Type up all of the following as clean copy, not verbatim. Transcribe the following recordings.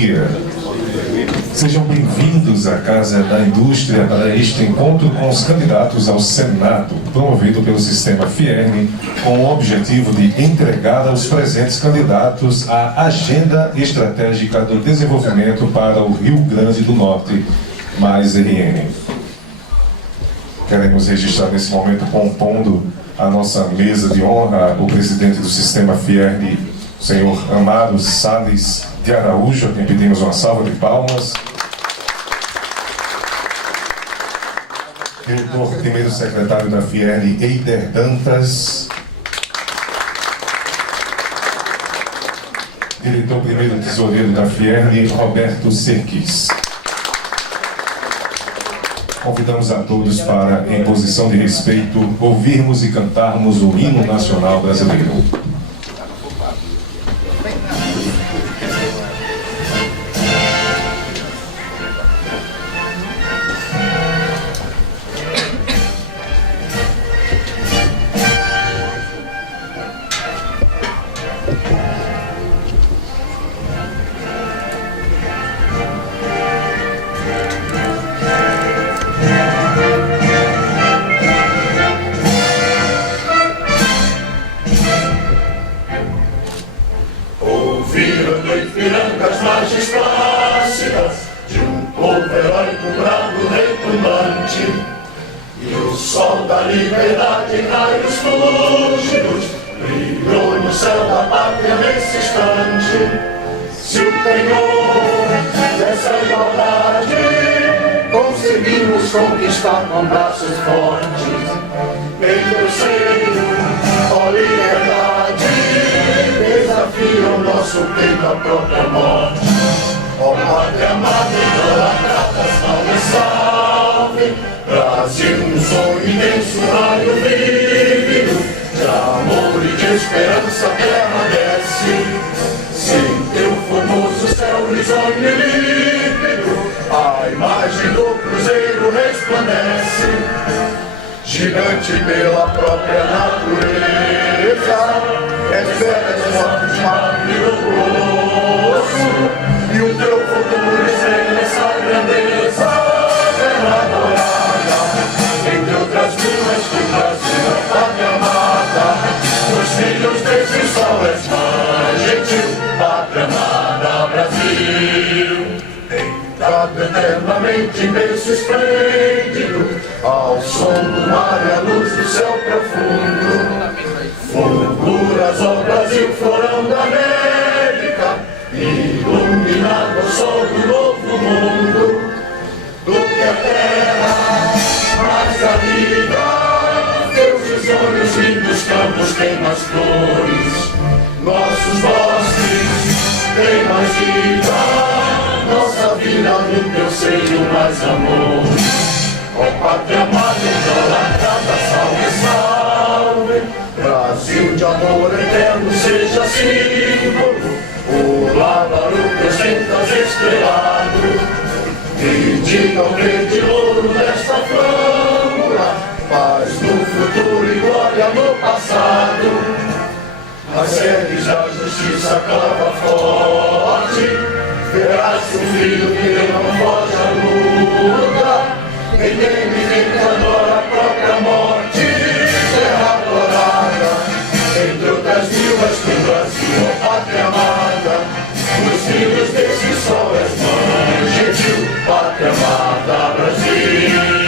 dia. Sejam bem-vindos à Casa da Indústria para este encontro com os candidatos ao Senado, promovido pelo Sistema Fierne, com o objetivo de entregar aos presentes candidatos a Agenda Estratégica do Desenvolvimento para o Rio Grande do Norte, mais RN. Queremos registrar nesse momento, compondo a nossa mesa de honra, o presidente do Sistema Fierne, o senhor Amaro Salles de Araújo, a quem pedimos uma salva de palmas. Diretor, primeiro secretário da Fierne, Eider Dantas. Diretor, primeiro tesoureiro da Fierne, Roberto Serquis. Convidamos a todos para, em posição de respeito, ouvirmos e cantarmos o hino nacional brasileiro. Pirangas margens plácidas de um povo heróico, bravo, retumbante, e o sol da liberdade em raios fúlgidos brilhou no céu da pátria nesse instante. Se o penhor dessa igualdade conseguimos conquistar com braços fortes, em teu seio, ó liberdade, desafia o nosso peito à própria morte. Ó pátria amada, idolatrada, salve, salve, Brasil, um sonho imenso, raio vívido, de amor e de esperança a terra desce. Sem teu formoso céu risonho e límpido, a imagem do cruzeiro resplandece. Gigante pela própria natureza, esferas fortes, maravilhoso, e o teu futuro sem essa grandeza, terra dourada, entre outras minas que Brasil é pátria amada. Os filhos desse sol és mais gentil, pátria amada Brasil. Deitado eternamente em berço esplêndido, ao som do mar e à luz do céu profundo, fulguras, ó Brasil, florão da América, iluminado ao sol do novo mundo. Do que a terra, mais a vida, teus olhos lindos campos têm mais flores, nossos bosques têm mais vida, nossa vida no teu seio mais amor. Ó pátria amada, idolatrada, salve, salve, Brasil de amor eterno seja símbolo, o lábaro que ostentas estrelado, e diga o verde ouro desta flâmula, paz no futuro e glória no passado. As sedes da justiça clava forte, verás o filho que não foge à luta, nem teme nem adora a própria morte. Terra dourada, entre outras vilas que o Brasil, ó pátria amada, os filhos desse sol és mãe gentil, pátria amada Brasil.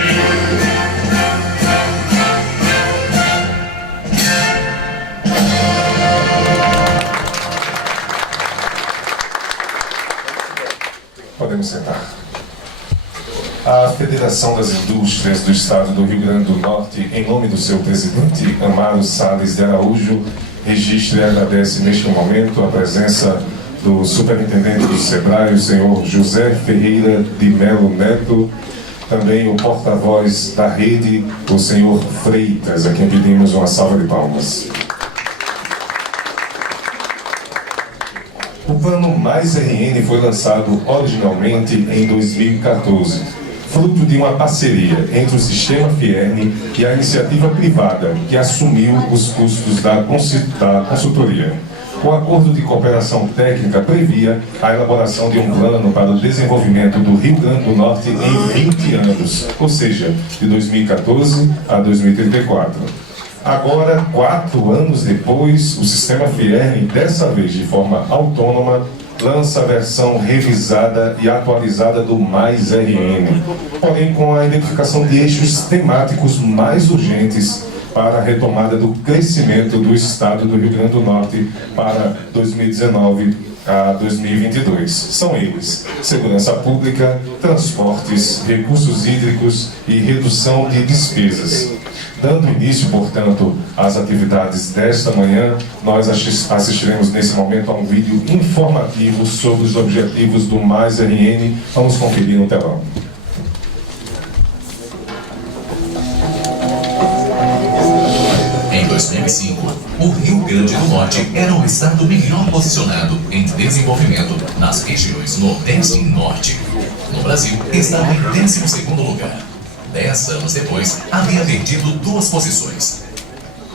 Podemos sentar. A Federação das Indústrias do Estado do Rio Grande do Norte, em nome do seu presidente, Amaro Salles de Araújo, registra e agradece neste momento a presença do superintendente do SEBRAE, o senhor José Ferreira de Melo Neto, também o porta-voz da rede, o senhor Freitas, a quem pedimos uma salva de palmas. O Plano Mais RN foi lançado originalmente em 2014, fruto de uma parceria entre o Sistema Fierne e a iniciativa privada que assumiu os custos da consultoria. O acordo de cooperação técnica previa a elaboração de um plano para o desenvolvimento do Rio Grande do Norte em 20 anos, ou seja, de 2014 a 2034. Agora, 4 anos depois, o sistema Fierne, dessa vez de forma autônoma, lança a versão revisada e atualizada do Mais RN, porém com a identificação de eixos temáticos mais urgentes para a retomada do crescimento do Estado do Rio Grande do Norte para 2019 a 2022. São eles: segurança pública, transportes, recursos hídricos e redução de despesas. Dando início, portanto, às atividades desta manhã, nós assistiremos nesse momento a um vídeo informativo sobre os objetivos do Mais RN. Vamos conferir no telão. Em 2005, o Rio Grande do Norte era o estado melhor posicionado em desenvolvimento nas regiões Nordeste e Norte. No Brasil, estava em 12º lugar. 10 anos depois, havia perdido 2 posições.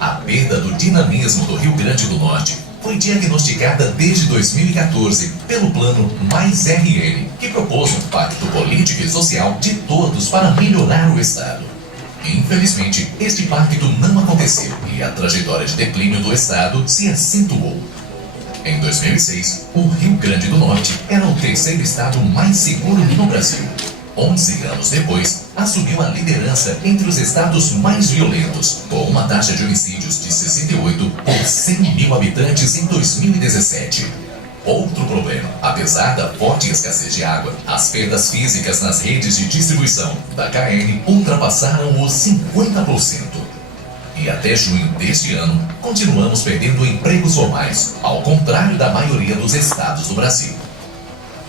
A perda do dinamismo do Rio Grande do Norte foi diagnosticada desde 2014 pelo plano Mais RN, que propôs um pacto político e social de todos para melhorar o estado. Infelizmente, este pacto não aconteceu e a trajetória de declínio do estado se acentuou. Em 2006, o Rio Grande do Norte era o 3º estado mais seguro no Brasil. 11 anos depois, assumiu a liderança entre os estados mais violentos, com uma taxa de homicídios de 68 por 100 mil habitantes em 2017. Outro problema: apesar da forte escassez de água, as perdas físicas nas redes de distribuição da KN ultrapassaram os 50%. E até junho deste ano, continuamos perdendo empregos formais, ao contrário da maioria dos estados do Brasil.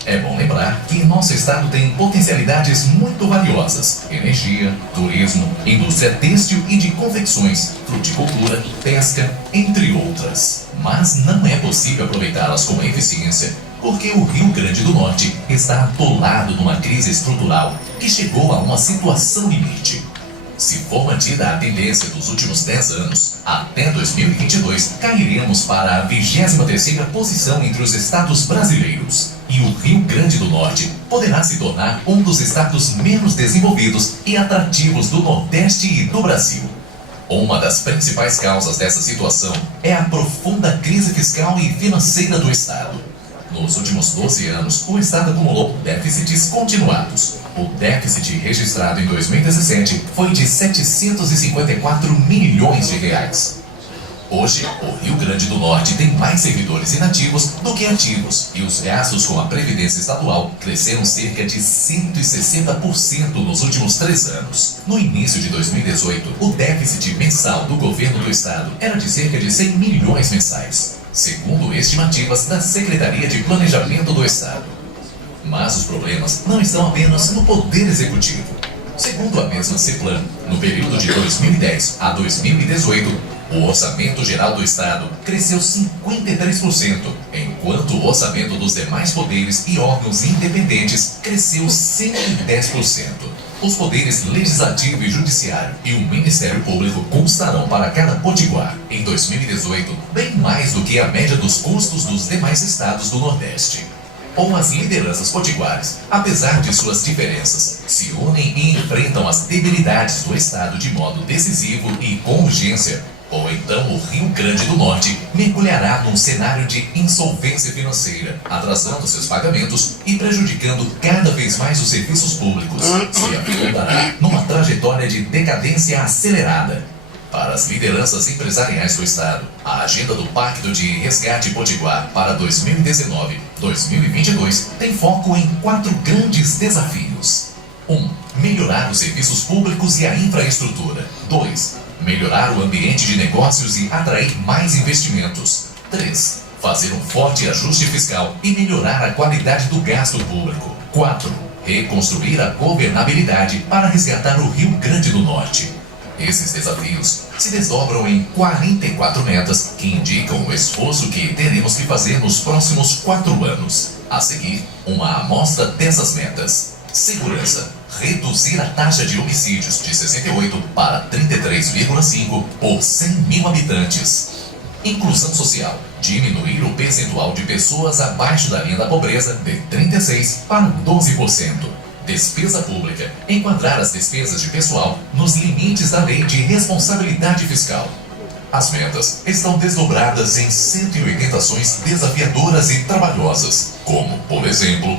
É bom lembrar que nosso estado tem potencialidades muito valiosas: energia, turismo, indústria têxtil e de confecções, fruticultura, pesca, entre outras. Mas não é possível aproveitá-las com eficiência, porque o Rio Grande do Norte está atolado numa crise estrutural que chegou a uma situação limite. Se for mantida a tendência dos últimos 10 anos, até 2022 cairemos para a 23ª posição entre os estados brasileiros. E o Rio Grande do Norte poderá se tornar um dos estados menos desenvolvidos e atrativos do Nordeste e do Brasil. Uma das principais causas dessa situação é a profunda crise fiscal e financeira do estado. Nos últimos 12 anos, o estado acumulou déficits continuados. O déficit registrado em 2017 foi de 754 milhões de reais. Hoje, o Rio Grande do Norte tem mais servidores inativos do que ativos, e os gastos com a Previdência Estadual cresceram cerca de 160% nos últimos 3 anos. No início de 2018, o déficit mensal do governo do estado era de cerca de 100 milhões mensais, segundo estimativas da Secretaria de Planejamento do Estado. Mas os problemas não estão apenas no Poder Executivo. Segundo a mesma CEPLAN, no período de 2010 a 2018, o orçamento geral do Estado cresceu 53%, enquanto o orçamento dos demais poderes e órgãos independentes cresceu 110%. Os poderes Legislativo e Judiciário e o Ministério Público custarão para cada potiguar, em 2018, bem mais do que a média dos custos dos demais estados do Nordeste. Ou as lideranças potiguares, apesar de suas diferenças, se unem e enfrentam as debilidades do Estado de modo decisivo e com urgência, ou então o Rio Grande do Norte mergulhará num cenário de insolvência financeira, atrasando seus pagamentos e prejudicando cada vez mais os serviços públicos. Se afundará numa trajetória de decadência acelerada. Para as lideranças empresariais do Estado, a agenda do Pacto de Resgate Potiguar para 2019-2022 tem foco em 4 grandes desafios. 1. Melhorar os serviços públicos e a infraestrutura. 2. Melhorar o ambiente de negócios e atrair mais investimentos. 3. Fazer um forte ajuste fiscal e melhorar a qualidade do gasto público. 4. Reconstruir a governabilidade para resgatar o Rio Grande do Norte. Esses desafios se desdobram em 44 metas que indicam o esforço que teremos que fazer nos próximos 4 anos. A seguir, uma amostra dessas metas. Segurança. Reduzir a taxa de homicídios de 68 para 33,5 por 100 mil habitantes. Inclusão social. Diminuir o percentual de pessoas abaixo da linha da pobreza de 36% para 12%. Despesa pública. Enquadrar as despesas de pessoal nos limites da Lei de Responsabilidade Fiscal. As metas estão desdobradas em 180 ações desafiadoras e trabalhosas, como, por exemplo,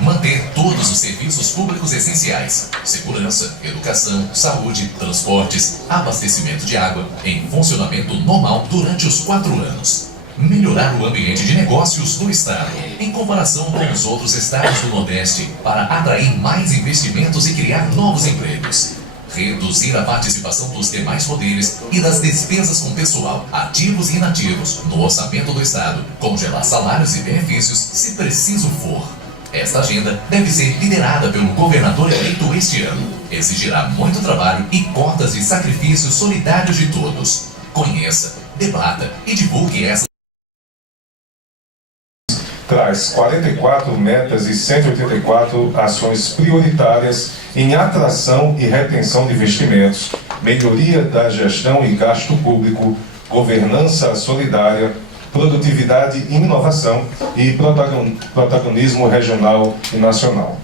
manter todos os serviços públicos essenciais, segurança, educação, saúde, transportes, abastecimento de água, em funcionamento normal durante os 4 anos. Melhorar o ambiente de negócios do Estado, em comparação com os outros estados do Nordeste, para atrair mais investimentos e criar novos empregos. Reduzir a participação dos demais poderes e das despesas com pessoal, ativos e inativos, no orçamento do Estado. Congelar salários e benefícios, se preciso for. Esta agenda deve ser liderada pelo governador eleito este ano. Exigirá muito trabalho e cotas de sacrifícios solidários de todos. Conheça, debata e divulgue essa. Traz 44 metas e 184 ações prioritárias em atração e retenção de investimentos, melhoria da gestão e gasto público, governança solidária, produtividade e inovação e protagonismo regional e nacional.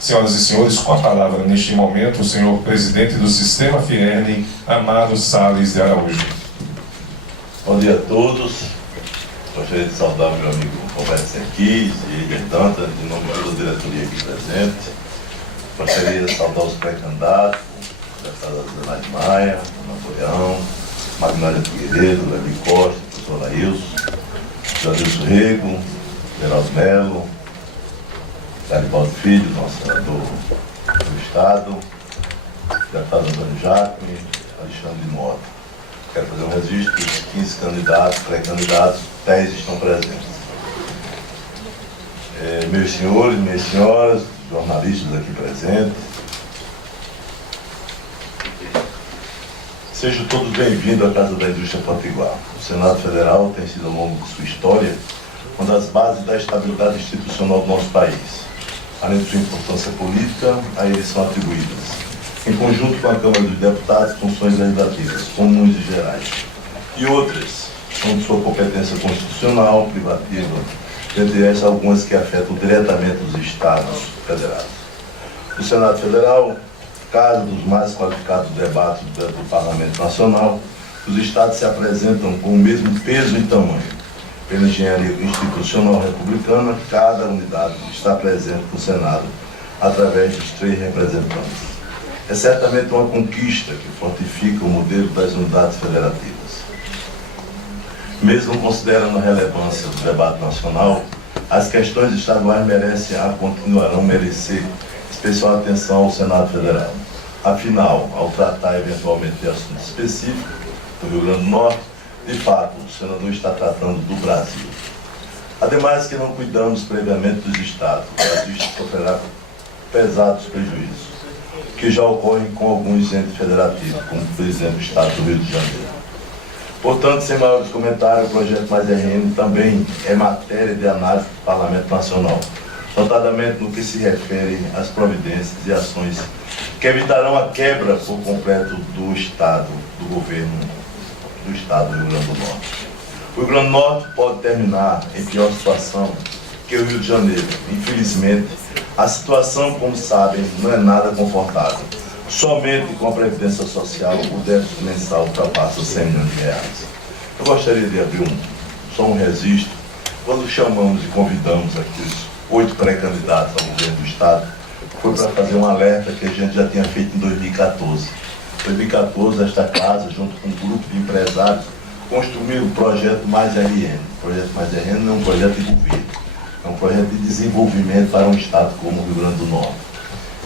Senhoras e senhores, com a palavra neste momento, o senhor presidente do Sistema Fierne, Amaro Salles de Araújo. Bom dia a todos. Gostaria de saudar o meu amigo Roberto Senquis e Eider Dantas, em nome de toda a diretoria aqui presente. Gostaria de saudar os pré-candidatos, a deputada Zenaide Maia, Ana Boião, Magnália Figueiredo, Levi Costa, professor Ailson, Jadilson Rego, Geraldo Melo, Garibaldo Filho, nosso senador do Estado, deputado Antônio Jacome, Alexandre Mota. Quero fazer um registro dos 15 candidatos, pré-candidatos, 10 estão presentes. Meus senhores, minhas senhoras, jornalistas aqui presentes, sejam todos bem-vindos à Casa da Indústria Potiguar. O Senado Federal tem sido, ao longo de sua história, uma das bases da estabilidade institucional do nosso país. Além de sua importância política, a eles são atribuídas, em conjunto com a Câmara dos Deputados, funções legislativas, comuns e gerais, e outras são de sua competência constitucional, privativa, dentre essas algumas que afetam diretamente os Estados federados. O Senado Federal, casa dos mais qualificados debates do Parlamento Nacional, os Estados se apresentam com o mesmo peso e tamanho. Pela engenharia institucional republicana, cada unidade está presente no Senado, através dos 3 representantes. É certamente uma conquista que fortifica o modelo das unidades federativas. Mesmo considerando a relevância do debate nacional, as questões estaduais continuarão a merecer especial atenção ao Senado Federal. Afinal, ao tratar eventualmente de assunto específico do Rio Grande do Norte, de fato, o senador está tratando do Brasil. Ademais que não cuidamos previamente dos estados, o Brasil sofrerá pesados prejuízos, que já ocorrem com alguns entes federativos, como por exemplo o Estado do Rio de Janeiro. Portanto, sem maiores comentários, o projeto Mais RN também é matéria de análise do Parlamento Nacional, notadamente no que se refere às providências e ações que evitarão a quebra por completo do Estado, do governo do Estado do Rio Grande do Norte. O Rio Grande do Norte pode terminar em pior situação que o Rio de Janeiro. Infelizmente, a situação, como sabem, não é nada confortável. Somente com a Previdência Social, o déficit mensal ultrapassa 100 milhões de reais. Eu gostaria de abrir só um registro. Quando chamamos e convidamos aqui os 8 pré-candidatos ao governo do Estado, foi para fazer um alerta que a gente já tinha feito em 2014. Em 2014, esta casa, junto com um grupo de empresários, construiu o projeto Mais RN. O projeto Mais RN não é um projeto de governo, é um projeto de desenvolvimento para um estado como o Rio Grande do Norte.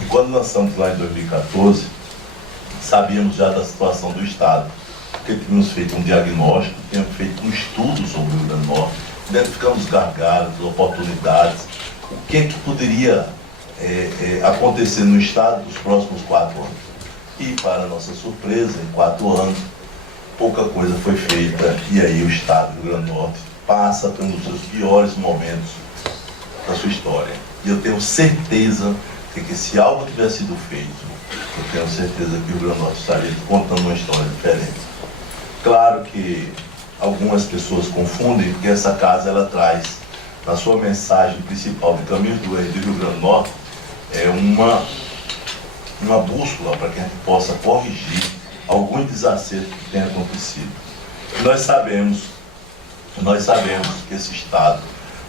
E quando lançamos lá em 2014, sabíamos já da situação do estado, porque tínhamos feito um diagnóstico, tínhamos feito um estudo sobre o Rio Grande do Norte, identificamos gargalos, oportunidades, o que é que poderia acontecer no estado nos próximos 4 anos. E, para nossa surpresa, em 4 anos, pouca coisa foi feita, e aí o estado do Rio Grande do Norte passa pelos seus piores momentos da sua história. E eu tenho certeza que se algo tivesse sido feito, eu tenho certeza que o Rio Grande do Norte estaria contando uma história diferente. Claro que algumas pessoas confundem que essa casa ela traz, na sua mensagem principal de Caminhos do Rio Grande do Norte, uma bússola para que a gente possa corrigir alguns desacertos que têm acontecido. E nós sabemos que esse Estado,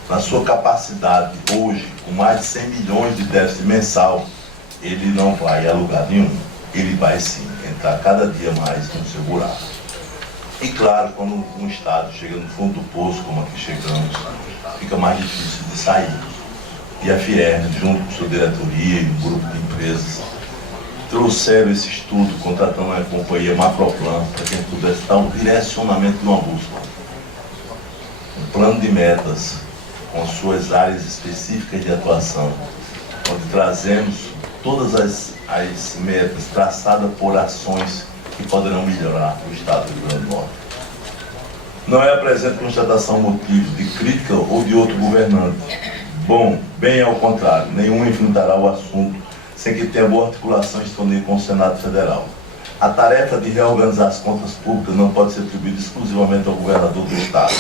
na sua capacidade hoje, com mais de 100 milhões de déficit mensal, ele não vai a lugar nenhum. Ele vai sim entrar cada dia mais no seu buraco. E claro, quando um Estado chega no fundo do poço, como aqui chegamos, fica mais difícil de sair. E a Fierne, junto com sua diretoria e um grupo de empresas, trouxeram esse estudo, contratando a companhia Macroplan, para que a gente pudesse dar um direcionamento de uma bússola. Um plano de metas, com suas áreas específicas de atuação, onde trazemos todas as metas traçadas por ações que poderão melhorar o Estado do Rio Grande do Norte. Não é apresento constatação motivo de crítica ou de outro governante. Bom, bem ao contrário, nenhum enfrentará o assunto sem que tenha boa articulação disponível com o Senado Federal. A tarefa de reorganizar as contas públicas não pode ser atribuída exclusivamente ao governador do Estado.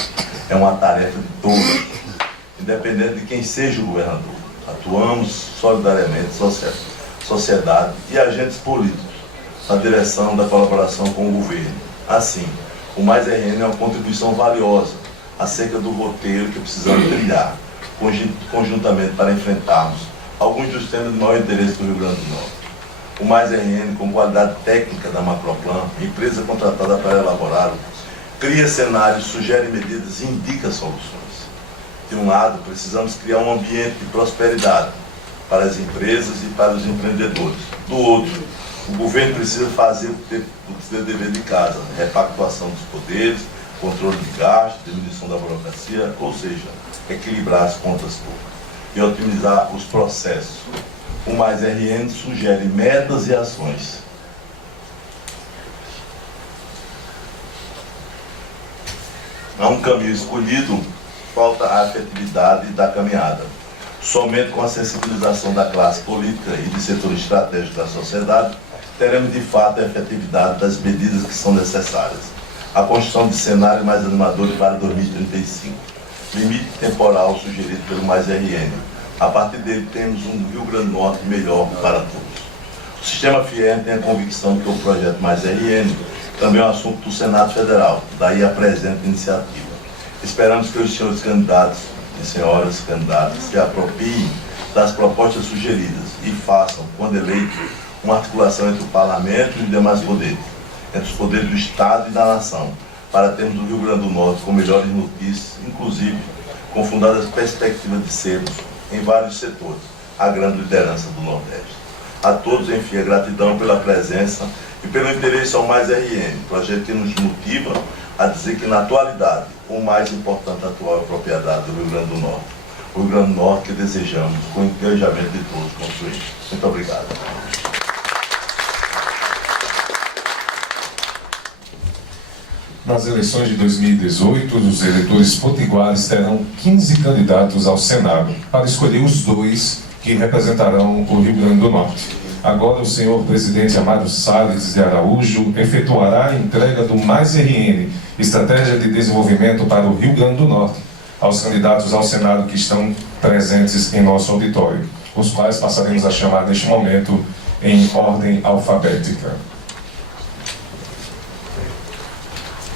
É uma tarefa de todos, independente de quem seja o governador. Atuamos solidariamente, sociedade e agentes políticos na direção da colaboração com o governo. Assim, o Mais RN é uma contribuição valiosa acerca do roteiro que precisamos trilhar conjuntamente para enfrentarmos alguns dos temas de maior interesse do Rio Grande do Norte. O Mais RN, com qualidade técnica da Macroplan, empresa contratada para elaborar, cria cenários, sugere medidas e indica soluções. De um lado, precisamos criar um ambiente de prosperidade para as empresas e para os empreendedores. Do outro, o governo precisa fazer o seu dever de casa, repactuação dos poderes, controle de gastos, diminuição da burocracia, ou seja, equilibrar as contas públicas e otimizar os processos. O Mais RN sugere metas e ações. Há um caminho escolhido, falta a afetividade da caminhada. Somente com a sensibilização da classe política e de setores estratégicos da sociedade, teremos de fato a efetividade das medidas que são necessárias. A construção de cenários mais animadores para 2035. Limite temporal sugerido pelo Mais RN. A partir dele temos um Rio Grande do Norte melhor para todos. O sistema Fierne tem a convicção que o projeto Mais RN também é um assunto do Senado Federal, daí a presente iniciativa. Esperamos que os senhores candidatos e senhoras candidatas se apropriem das propostas sugeridas e façam, quando eleitos, uma articulação entre o Parlamento e os demais poderes, entre os poderes do Estado e da nação, para termos o Rio Grande do Norte com melhores notícias, inclusive com fundadas perspectivas de sermos, em vários setores, a grande liderança do Nordeste. A todos, enfim, a gratidão pela presença e pelo interesse ao Mais RN, projeto que nos motiva a dizer que, na atualidade, o mais importante atual é a propriedade do Rio Grande do Norte. O Rio Grande do Norte que desejamos, com o engajamento de todos, construir. Muito obrigado. Nas eleições de 2018, os eleitores potiguares terão 15 candidatos ao Senado para escolher os 2 que representarão o Rio Grande do Norte. Agora o senhor presidente Amado Salles de Araújo efetuará a entrega do Mais RN, Estratégia de Desenvolvimento para o Rio Grande do Norte, aos candidatos ao Senado que estão presentes em nosso auditório, os quais passaremos a chamar neste momento em ordem alfabética.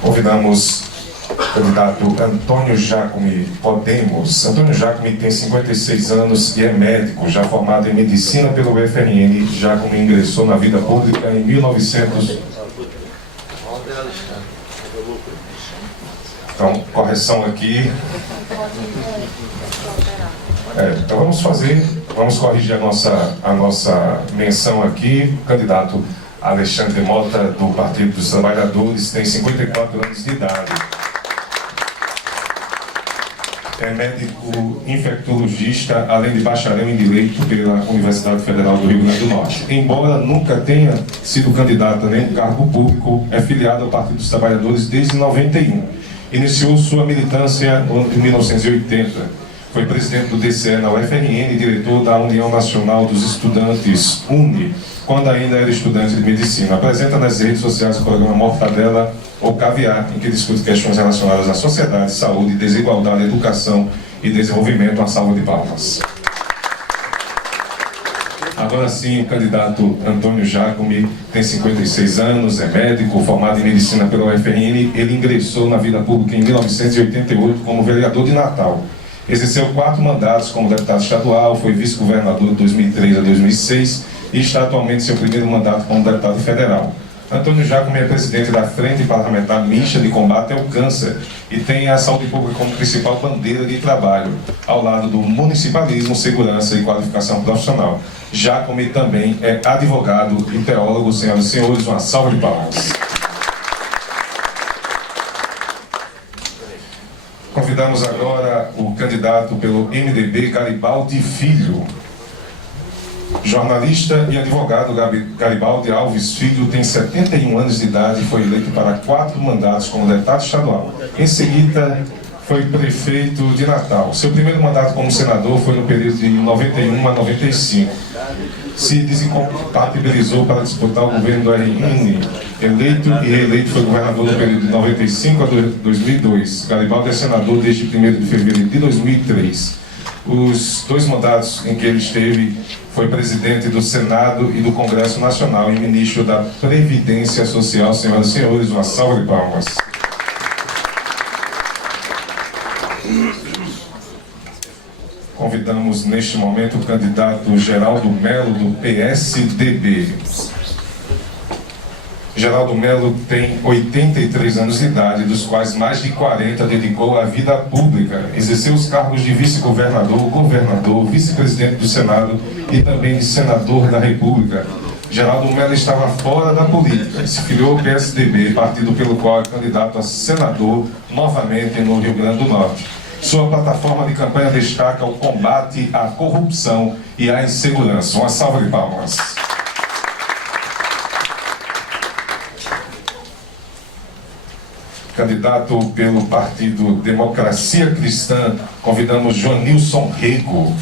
Convidamos o candidato Antônio Jacome, Podemos. Antônio Jacome tem 56 anos e é médico, já formado em medicina pelo UFRN. Jacome ingressou na vida pública em 1900. Então, correção aqui. Então vamos corrigir a nossa menção aqui. O candidato Alexandre Mota, do Partido dos Trabalhadores, tem 54 anos de idade. É médico infectologista, além de bacharel em Direito pela Universidade Federal do Rio Grande do Norte. Embora nunca tenha sido candidato a nenhum cargo público, é filiado ao Partido dos Trabalhadores desde 91. Iniciou sua militância em 1980, Foi presidente do DCE na UFRN e diretor da União Nacional dos Estudantes, UNE, quando ainda era estudante de medicina. Apresenta nas redes sociais o programa Mortadela ou Caviar, em que discute questões relacionadas à sociedade, saúde, desigualdade, educação e desenvolvimento. Uma salva de palmas. Agora sim, o candidato Antônio Jacome tem 56 anos, é médico, formado em medicina pela UFRN. Ele ingressou na vida pública em 1988 como vereador de Natal. Exerceu 4 mandatos como deputado estadual, foi vice-governador de 2003 a 2006 e está atualmente em seu primeiro mandato como deputado federal. Antônio Jacome é presidente da Frente Parlamentar Mista de Combate ao Câncer e tem a saúde pública como principal bandeira de trabalho, ao lado do municipalismo, segurança e qualificação profissional. Jacome também é advogado e teólogo. Senhoras e senhores, uma salva de palmas. Convidamos agora o candidato pelo MDB, Garibaldi Filho. Jornalista e advogado Garibaldi Alves Filho tem 71 anos de idade e foi eleito para 4 mandatos como deputado estadual. Em seguida, foi prefeito de Natal. Seu primeiro mandato como senador foi no período de 91 a 95. Se desincompatibilizou para disputar o governo do RN. Eleito e reeleito, foi governador no período de 95 a 2002. Garibaldi é senador desde 1º de fevereiro de 2003. Os 2 mandatos em que ele esteve foi presidente do Senado e do Congresso Nacional e ministro da Previdência Social. Senhoras e senhores, uma salva de palmas. Convidamos neste momento o candidato Geraldo Melo, do PSDB. Geraldo Melo tem 83 anos de idade, dos quais mais de 40 dedicou à vida pública. Exerceu os cargos de vice-governador, governador, vice-presidente do Senado e também de senador da República. Geraldo Melo estava fora da política, se filiou ao PSDB, partido pelo qual é candidato a senador novamente no Rio Grande do Norte. Sua plataforma de campanha destaca o combate à corrupção e à insegurança. Uma salva de palmas. Candidato pelo Partido Democracia Cristã, convidamos Joanilson Rego.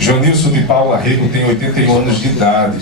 Joanilson de Paula Rego tem 81 anos de idade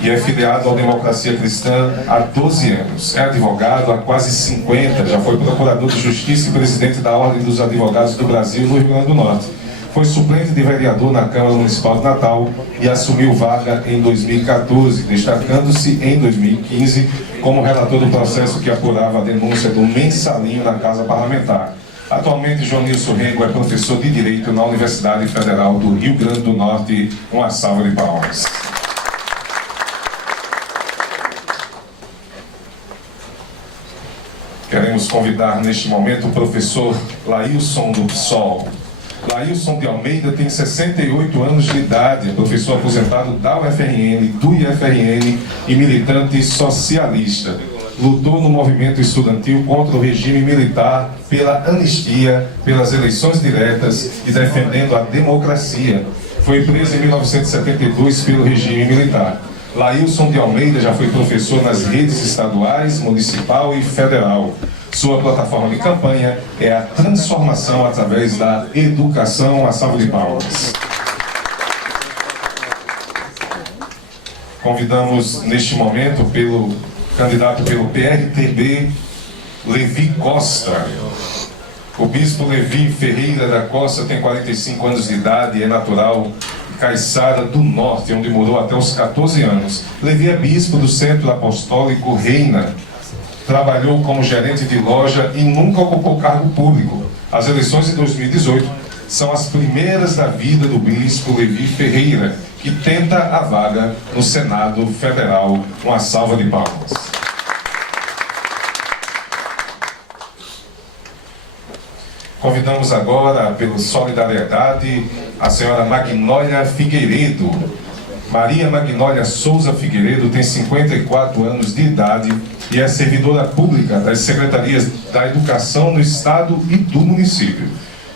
e é filiado ao Democracia Cristã há 12 anos. É advogado há quase 50, já foi procurador de Justiça e presidente da Ordem dos Advogados do Brasil no Rio Grande do Norte. Foi suplente de vereador na Câmara Municipal de Natal e assumiu vaga em 2014, destacando-se em 2015 como relator do processo que apurava a denúncia do mensalinho na Casa Parlamentar. Atualmente, Joanilson Rego é professor de Direito na Universidade Federal do Rio Grande do Norte. Uma salva de palmas. Queremos convidar neste momento o professor Lailson do PSOL. Lailson de Almeida tem 68 anos de idade, é professor aposentado da UFRN, do IFRN e militante socialista. Lutou no movimento estudantil contra o regime militar, pela anistia, pelas eleições diretas e defendendo a democracia. Foi preso em 1972 pelo regime militar. Lailson de Almeida já foi professor nas redes estaduais, municipal e federal. Sua plataforma de campanha é a transformação através da educação. Uma salva de palmas. Convidamos neste momento pelo candidato pelo PRTB, Levi Costa. O bispo Levi Ferreira da Costa tem 45 anos de idade e é natural de Caiçara do Norte, onde morou até os 14 anos. Levi é bispo do Centro Apostólico Reina. Trabalhou como gerente de loja e nunca ocupou cargo público. As eleições de 2018 são as primeiras da vida do bispo Levi Ferreira, que tenta a vaga no Senado Federal. Uma salva de palmas. Convidamos agora, pela solidariedade, a senhora Magnólia Figueiredo. Maria Magnólia Souza Figueiredo tem 54 anos de idade e é servidora pública das Secretarias da Educação no Estado e do município.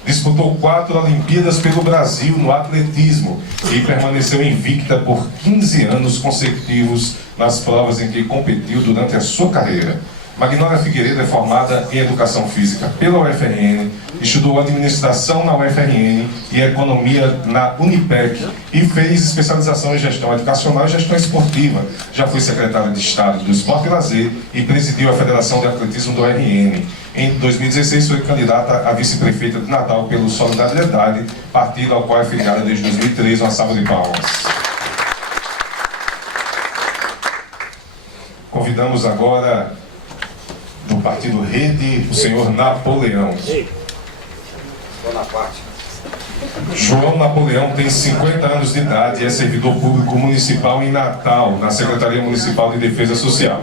Disputou 4 Olimpíadas pelo Brasil no atletismo e permaneceu invicta por 15 anos consecutivos nas provas em que competiu durante a sua carreira. Magnólia Figueiredo é formada em Educação Física pela UFRN, estudou Administração na UFRN e Economia na Unipec e fez especialização em Gestão Educacional e Gestão Esportiva. Já foi secretária de Estado do Esporte e Lazer e presidiu a Federação de Atletismo do UFRN. Em 2016 foi candidata a vice-prefeita de Natal pelo Solidariedade, partido ao qual é filiada desde 2013. Uma salva de palmas. Convidamos agora do partido Rede, o senhor Napoleão. João Napoleão tem 50 anos de idade e é servidor público municipal em Natal, na Secretaria Municipal de Defesa Social.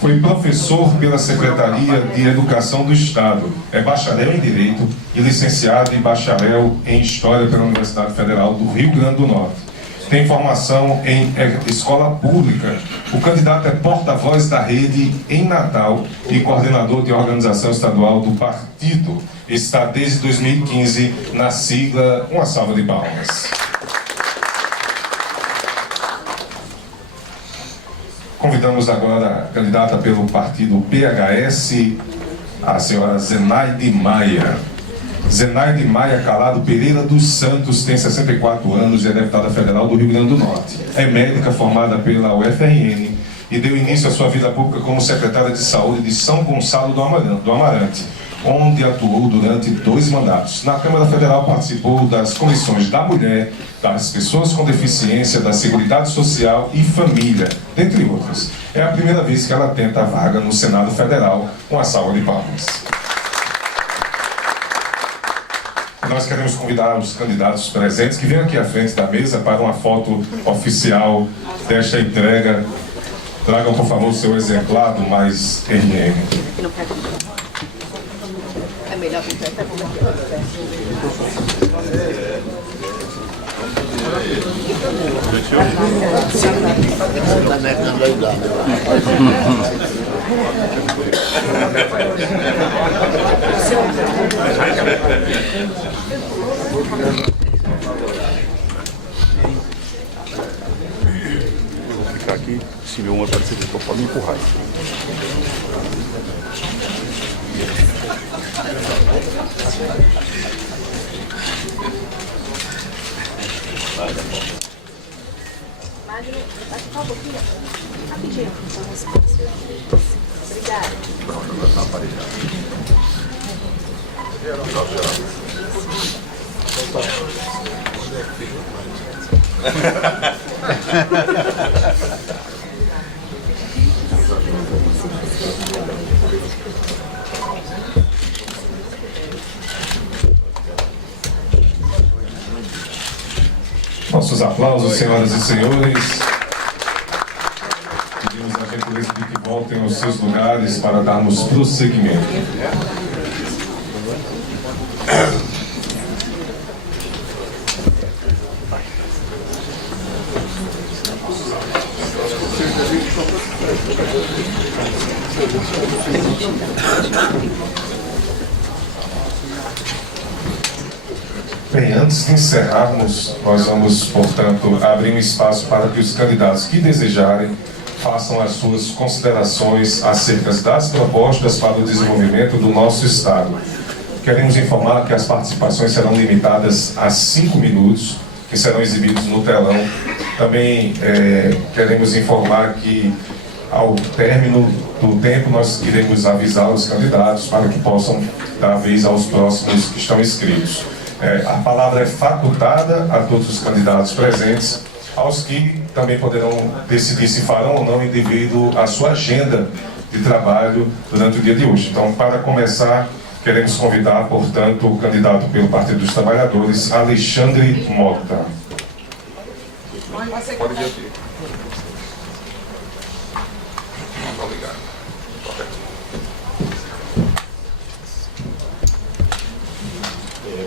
Foi professor pela Secretaria de Educação do Estado, é bacharel em Direito e licenciado e bacharel em História pela Universidade Federal do Rio Grande do Norte. Tem formação em escola pública. O candidato é porta-voz da Rede em Natal e coordenador de organização estadual do partido. Está desde 2015 na sigla. Uma salva de palmas. Convidamos agora a candidata pelo partido PHS, a senhora Zenaide Maia. Zenaide Maia Calado Pereira dos Santos tem 64 anos e é deputada federal do Rio Grande do Norte. É médica formada pela UFRN e deu início à sua vida pública como secretária de Saúde de São Gonçalo do Amarante, onde atuou durante 2 mandatos. Na Câmara Federal participou das comissões da Mulher, das Pessoas com Deficiência, da Seguridade Social e Família, dentre outras. É a primeira vez que ela tenta a vaga no Senado Federal. Uma salva de palmas. Nós queremos convidar os candidatos presentes que venham aqui à frente da mesa para uma foto oficial desta entrega. Tragam, por favor, o seu exemplar do mais RN. É melhor que você até Vou ficar aqui, se meu uma aparecer, pode me empurrar. Magno, vai ficar um pouquinho? Rapidinho. Obrigada. Nossos aplausos, senhoras e senhores. Pedimos a gentileza de que voltem aos seus lugares para darmos prosseguimento. Bem, antes de encerrarmos, nós vamos, portanto, abrir um espaço para que os candidatos que desejarem façam as suas considerações acerca das propostas para o desenvolvimento do nosso Estado. Queremos informar que as participações serão limitadas a 5 minutos, que serão exibidos no telão. Também queremos informar que, ao término do tempo, nós iremos avisar os candidatos para que possam dar vez aos próximos que estão inscritos. A palavra é facultada a todos os candidatos presentes, aos que também poderão decidir se farão ou não devido à sua agenda de trabalho durante o dia de hoje. Então, para começar, queremos convidar, portanto, o candidato pelo Partido dos Trabalhadores, Alexandre Mota. Pode vir aqui. Obrigado.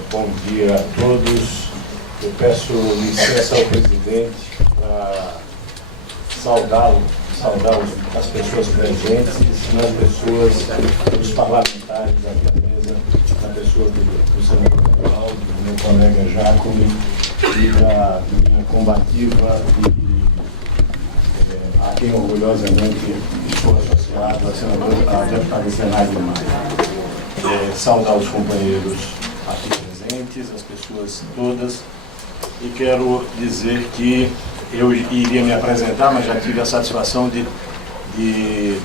Bom dia a todos. Eu peço licença ao presidente para saudar as pessoas presentes, nas pessoas, os parlamentares aqui à mesa, na pessoa do senador Federal, do meu colega Jacome e da minha combativa e a quem orgulhosamente estou associado, a senador, a deputada Zenaide Maia. Saudar os companheiros aqui presentes, as pessoas todas, e quero dizer que eu iria me apresentar, mas já tive a satisfação de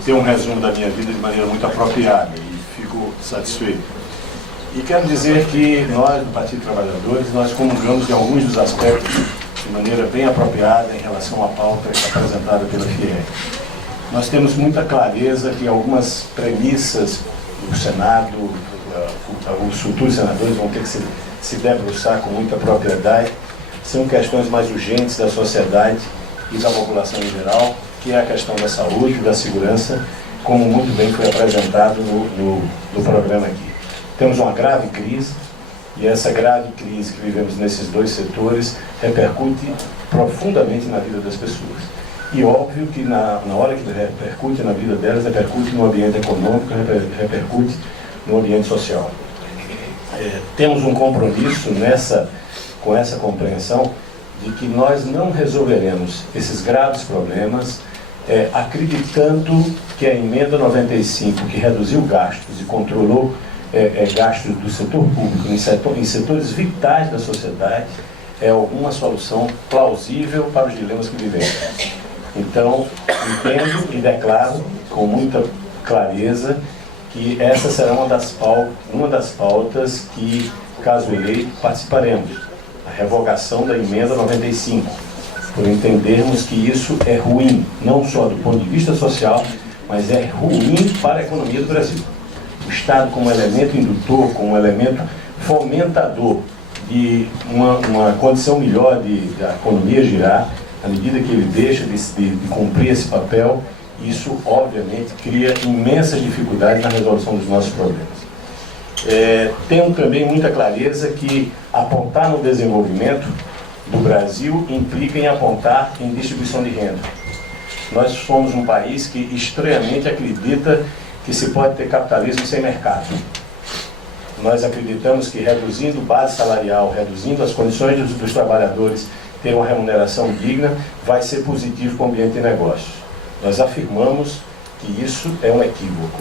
ter um resumo da minha vida de maneira muito apropriada e fico satisfeito. E quero dizer que nós, do Partido dos Trabalhadores, nós comungamos de alguns dos aspectos de maneira bem apropriada em relação à pauta apresentada pela FIEG. Nós temos muita clareza que algumas premissas do Senado, os futuros senadores vão ter que se debruçar com muita propriedade, são questões mais urgentes da sociedade e da população em geral, que é a questão da saúde e da segurança, como muito bem foi apresentado no programa aqui. Temos uma grave crise, e essa grave crise que vivemos nesses dois setores repercute profundamente na vida das pessoas. E óbvio que na hora que repercute na vida delas, repercute no ambiente econômico, repercute no ambiente social. Temos um compromisso com essa compreensão de que nós não resolveremos esses graves problemas acreditando que a emenda 95, que reduziu gastos e controlou gastos do setor público em setores vitais da sociedade, é alguma solução plausível para os dilemas que vivemos. Então, entendo e declaro com muita clareza que essa será uma das pautas que, caso eleito, participaremos. A revogação da emenda 95, por entendermos que isso é ruim, não só do ponto de vista social, mas é ruim para a economia do Brasil. O Estado, como elemento indutor, como elemento fomentador de uma condição melhor da economia girar, à medida que ele deixa de cumprir esse papel, isso obviamente cria imensas dificuldades na resolução dos nossos problemas. Tenho também muita clareza que apontar no desenvolvimento do Brasil implica em apontar em distribuição de renda. Nós somos um país que estranhamente acredita que se pode ter capitalismo sem mercado. Nós acreditamos que reduzindo base salarial, reduzindo as condições dos trabalhadores ter uma remuneração digna, vai ser positivo para o ambiente de negócios. Nós afirmamos que isso é um equívoco.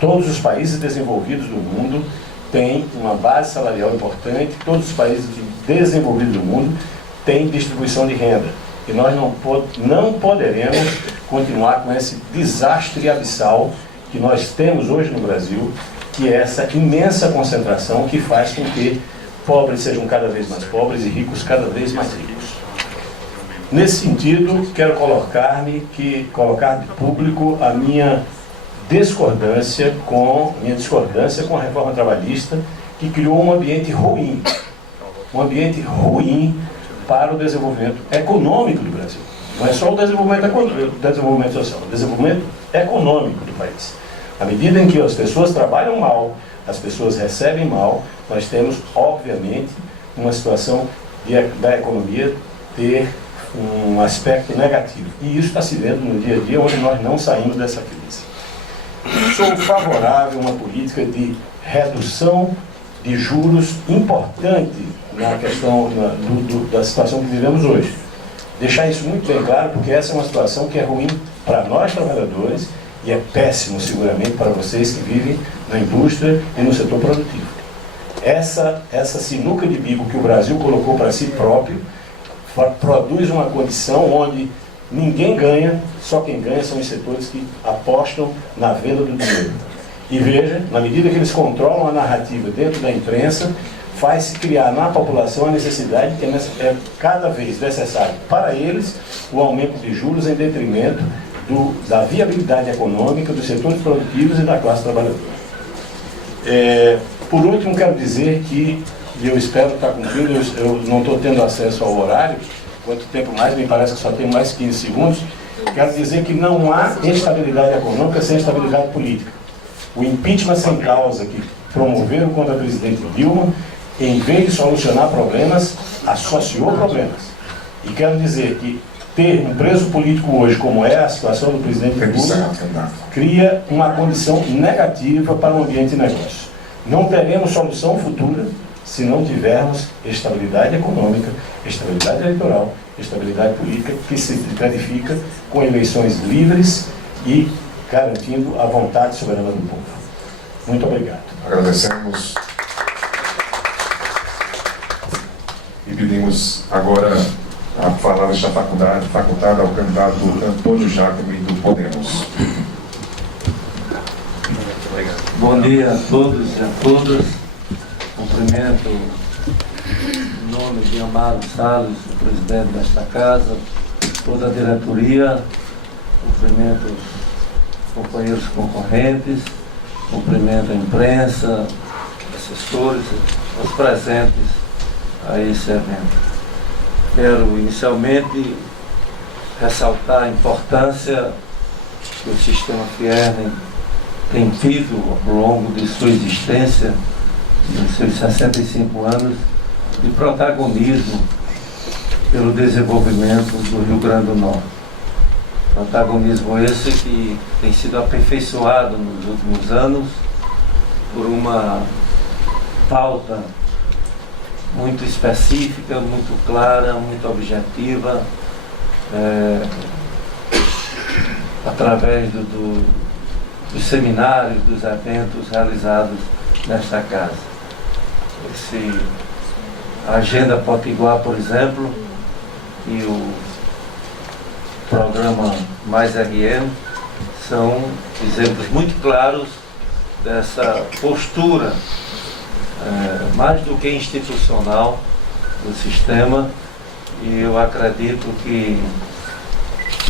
Todos os países desenvolvidos do mundo têm uma base salarial importante, todos os países desenvolvidos do mundo têm distribuição de renda. E nós não poderemos continuar com esse desastre abissal que nós temos hoje no Brasil, que é essa imensa concentração que faz com que pobres sejam cada vez mais pobres e ricos cada vez mais ricos. Nesse sentido, quero colocar de público a minha discordância com a reforma trabalhista, que criou um ambiente ruim para o desenvolvimento econômico do Brasil. Não é só o desenvolvimento social, o desenvolvimento econômico do país. À medida em que as pessoas trabalham mal, as pessoas recebem mal, nós temos, obviamente, uma situação da economia ter um aspecto negativo. E isso está se vendo no dia a dia, onde nós não saímos dessa crise. Sou favorável a uma política de redução de juros importante na questão da situação que vivemos hoje. Deixar isso muito bem claro, porque essa é uma situação que é ruim para nós trabalhadores e é péssimo seguramente para vocês que vivem na indústria e no setor produtivo. Essa sinuca de bico que o Brasil colocou para si próprio produz uma condição onde ninguém ganha, só quem ganha são os setores que apostam na venda do dinheiro. E veja, na medida que eles controlam a narrativa dentro da imprensa, faz-se criar na população a necessidade que é cada vez necessário para eles o aumento de juros em detrimento da viabilidade econômica dos setores produtivos e da classe trabalhadora. Por último, quero dizer que, e eu espero estar cumprindo, eu não estou tendo acesso ao horário, quanto tempo mais, me parece que só tenho mais 15 segundos, quero dizer que não há estabilidade econômica sem estabilidade política. O impeachment sem causa que promoveram contra a presidente Dilma, em vez de solucionar problemas, associou problemas. E quero dizer que ter um preso político hoje, como é a situação do presidente Lula, cria uma condição negativa para o ambiente de negócio. Não teremos solução futura se não tivermos estabilidade econômica, estabilidade eleitoral, estabilidade política, que se verifica com eleições livres e garantindo a vontade soberana do povo. Muito obrigado. Agradecemos e pedimos agora a palavra está facultada ao candidato Antônio Jacome do Podemos. Bom dia a todos e a todas. Cumprimento em nome de Amaro Salles, o presidente desta casa, toda a diretoria, cumprimento os companheiros concorrentes, cumprimento a imprensa, assessores, os presentes a esse evento. Quero inicialmente ressaltar a importância que o sistema Fierne tem tido ao longo de sua existência, nos seus 65 anos, de protagonismo pelo desenvolvimento do Rio Grande do Norte. Protagonismo esse que tem sido aperfeiçoado nos últimos anos por uma pauta muito específica, muito clara, muito objetiva, através dos seminários, dos eventos realizados nesta casa. A Agenda Potiguar, por exemplo, e o programa Mais RN são exemplos muito claros dessa postura, mais do que institucional, do sistema, e eu acredito que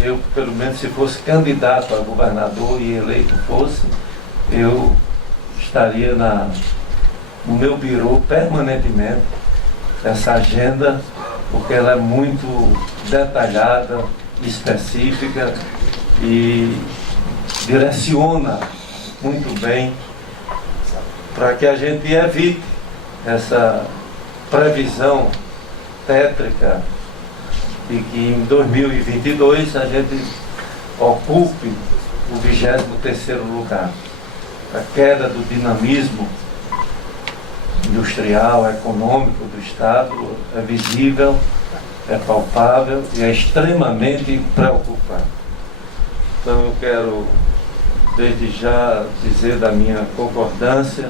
eu, pelo menos se fosse candidato a governador e eleito fosse, eu estaria no meu birô permanentemente essa agenda, porque ela é muito detalhada, específica e direciona muito bem para que a gente evite essa previsão tétrica de que em 2022 a gente ocupe o 23º lugar. A queda do dinamismo industrial, econômico do Estado é visível, é palpável e é extremamente preocupante. Então eu quero, desde já, dizer da minha concordância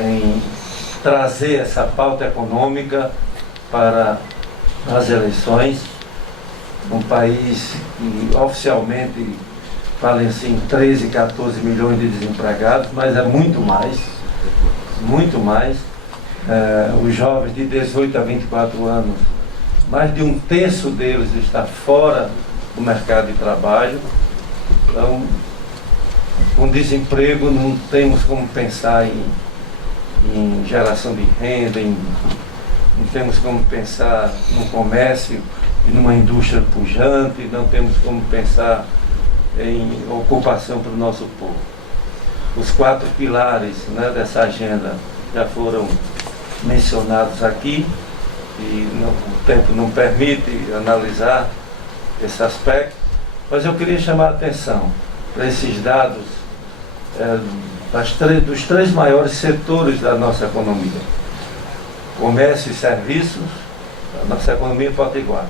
em trazer essa pauta econômica para as eleições. Um país que oficialmente fala assim 13, 14 milhões de desempregados, mas é muito mais, muito mais. Os jovens de 18 a 24 anos, mais de um terço deles está fora do mercado de trabalho. Então, com desemprego não temos como pensar em geração de renda, não temos como pensar no comércio e numa indústria pujante, não temos como pensar em ocupação para o nosso povo. Os 4 pilares, né, dessa agenda já foram mencionados aqui e o tempo não permite analisar esse aspecto, mas eu queria chamar a atenção para esses dados dos 3 maiores setores da nossa economia: comércio e serviços, a nossa economia potiguar,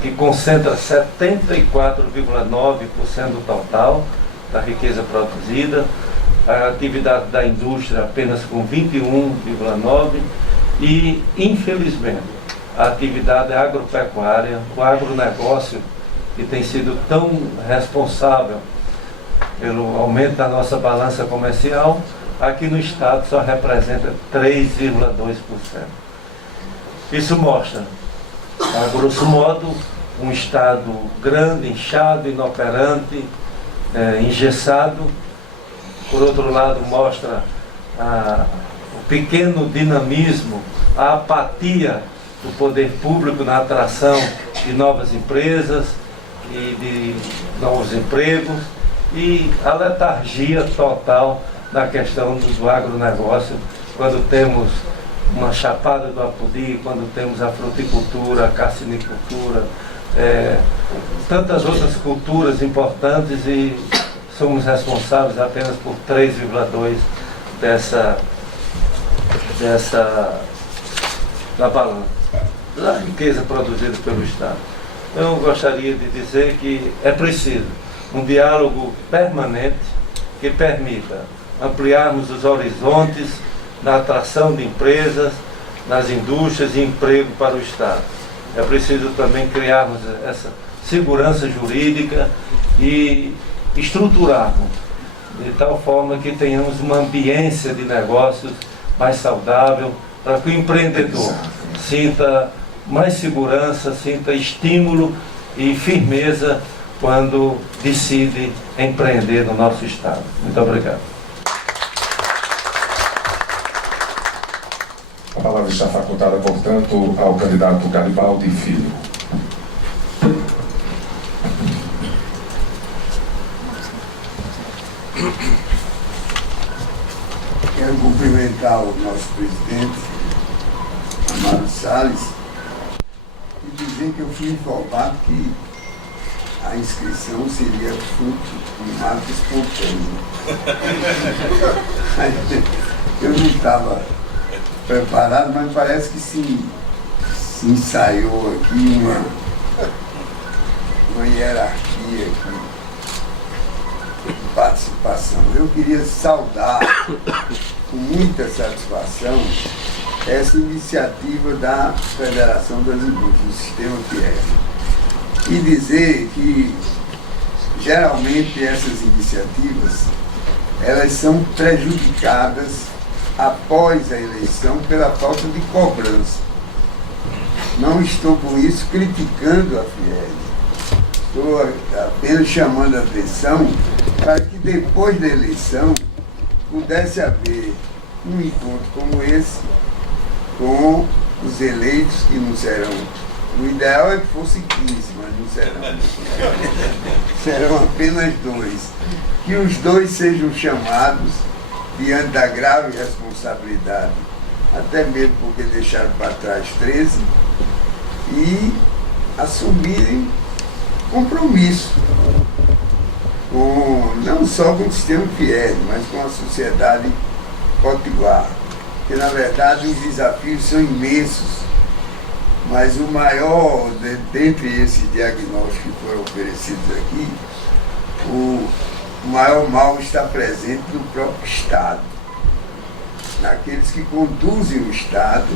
que concentra 74,9% do total da riqueza produzida, a atividade da indústria apenas com 21,9%, e, infelizmente, a atividade agropecuária, o agronegócio, que tem sido tão responsável pelo aumento da nossa balança comercial, aqui no Estado só representa 3,2%. Isso mostra, a grosso modo, um Estado grande, inchado, inoperante, engessado. Por outro lado, mostra o pequeno dinamismo, a apatia do poder público na atração de novas empresas e de novos empregos, e a letargia total na questão do agronegócio, quando temos uma chapada do Apodi, quando temos a fruticultura, a carcinicultura, tantas outras culturas importantes, e somos responsáveis apenas por 3,2% da balança, da riqueza produzida pelo Estado. Eu gostaria de dizer que é preciso um diálogo permanente que permita ampliarmos os horizontes na atração de empresas, nas indústrias e emprego para o Estado. É preciso também criarmos essa segurança jurídica e estruturarmos de tal forma que tenhamos uma ambiência de negócios mais saudável, para que o empreendedor sinta mais segurança, sinta estímulo e firmeza quando decide empreender no nosso Estado. Muito obrigado. A palavra está facultada, portanto, ao candidato Garibaldi Filho. Quero cumprimentar o nosso presidente, Amado Salles, e dizer que eu fui informado que a inscrição seria fruto de um ato espontâneo. Eu não estava preparado, mas parece que se ensaiou aqui uma hierarquia aqui de participação. Eu queria saudar com muita satisfação essa iniciativa da Federação das Indústrias, do Sistema FIEG, e dizer que geralmente essas iniciativas elas são prejudicadas após a eleição pela falta de cobrança. Não estou com isso criticando a FIEG, estou apenas chamando a atenção para que depois da eleição pudesse haver um encontro como esse com os eleitos, que não serão. O ideal é que fosse 15, mas não serão. Serão apenas 2. Que os 2 sejam chamados diante da grave responsabilidade, até mesmo porque deixaram para trás 13, e assumirem compromisso, não só com o sistema FIEG, mas com a sociedade potiguar. Porque, na verdade, os desafios são imensos, mas o maior, dentre esses diagnósticos que foram oferecidos aqui, o maior mal está presente no próprio Estado, naqueles que conduzem o Estado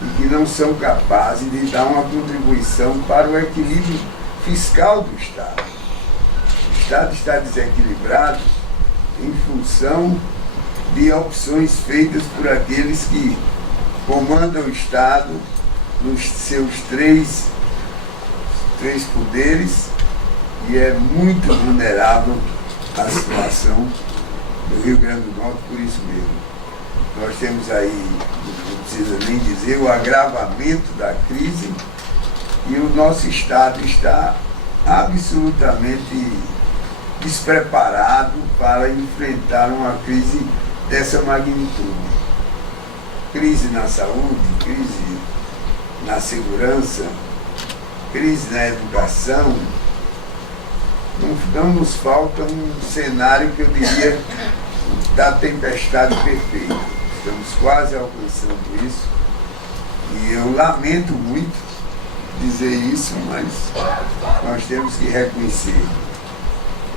e que não são capazes de dar uma contribuição para o equilíbrio fiscal do Estado. O Estado está desequilibrado em função de opções feitas por aqueles que comandam o Estado nos seus três poderes, e é muito vulnerável a situação do Rio Grande do Norte por isso mesmo. Nós temos aí, não precisa nem dizer, o agravamento da crise, e o nosso Estado está absolutamente despreparado para enfrentar uma crise dessa magnitude. Crise na saúde, crise na segurança, crise na educação. Não nos falta um cenário que eu diria da tempestade perfeita. Estamos quase alcançando isso, e eu lamento muito dizer isso, mas nós temos que reconhecer.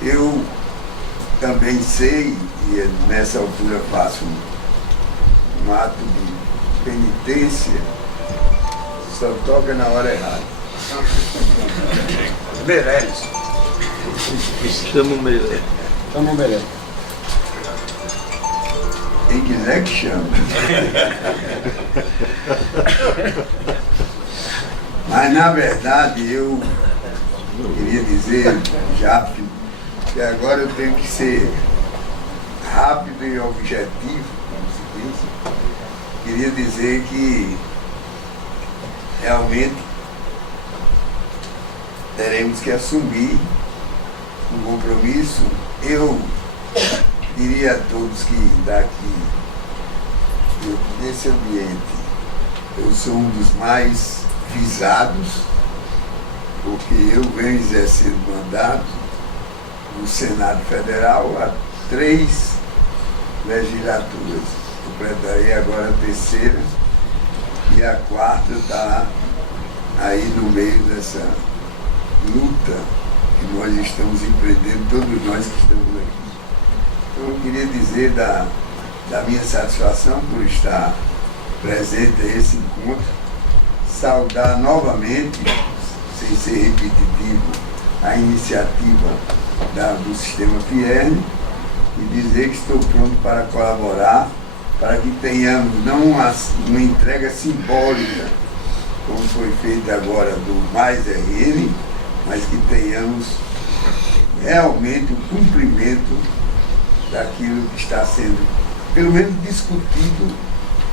Eu também sei, e nessa altura faço um ato de penitência, só toca na hora errada. Meirelles. Chama o Meirelles. Chama o Meirelles. Quem quiser que chame. Mas, na verdade, eu queria dizer já que agora eu tenho que ser rápido e objetivo, como se diz. Queria dizer que realmente teremos que assumir um compromisso. Eu diria a todos que daqui, nesse ambiente, eu sou um dos mais visados, porque eu venho exercendo mandato no Senado Federal há 3 legislaturas. completaria agora a terceira, e a quarta está aí no meio dessa luta que nós estamos empreendendo, todos nós que estamos aqui. Então eu queria dizer da minha satisfação por estar presente a esse encontro, saudar novamente, sem ser repetitivo, a iniciativa do Sistema Fierne e dizer que estou pronto para colaborar, para que tenhamos não uma entrega simbólica, como foi feito agora do Mais RN, mas que tenhamos realmente o cumprimento daquilo que está sendo, pelo menos, discutido.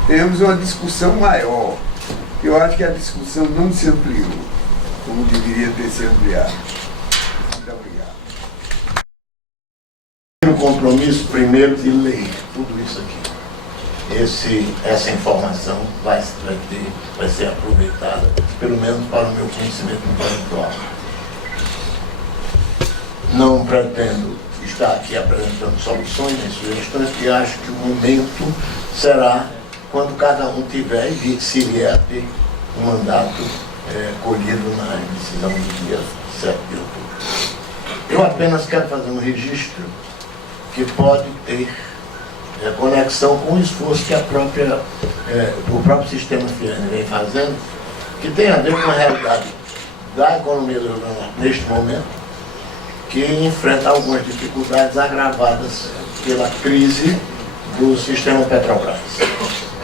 Tenhamos uma discussão maior. Eu acho que a discussão não se ampliou, como deveria ter se ampliado. Muito obrigado. O compromisso, primeiro, de ler tudo isso aqui. Essa informação vai ser aproveitada, pelo menos para o meu conhecimento intelectual. Não pretendo estar aqui apresentando soluções nem sugestões, porque acho que o momento será quando cada um tiver, e se vier a ter um mandato colhido na decisão do dia 7 de outubro. Eu apenas quero fazer um registro que pode ter conexão com o esforço que o próprio Sistema Fierne vem fazendo, que tem a ver com a realidade da economia do Rio Grande do Norte neste momento, que enfrenta algumas dificuldades agravadas pela crise do sistema Petrobras.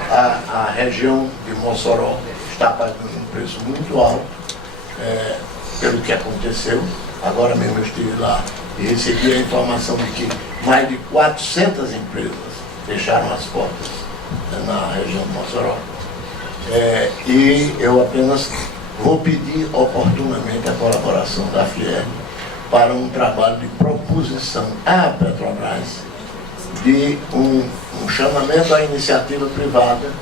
A região de Mossoró está pagando um preço muito alto pelo que aconteceu. Agora mesmo eu estive lá e recebi a informação de que mais de 400 empresas fecharam as portas na região de Mossoró. E eu apenas vou pedir oportunamente a colaboração da Fierne para um trabalho de proposição à Petrobras de um chamamento à iniciativa privada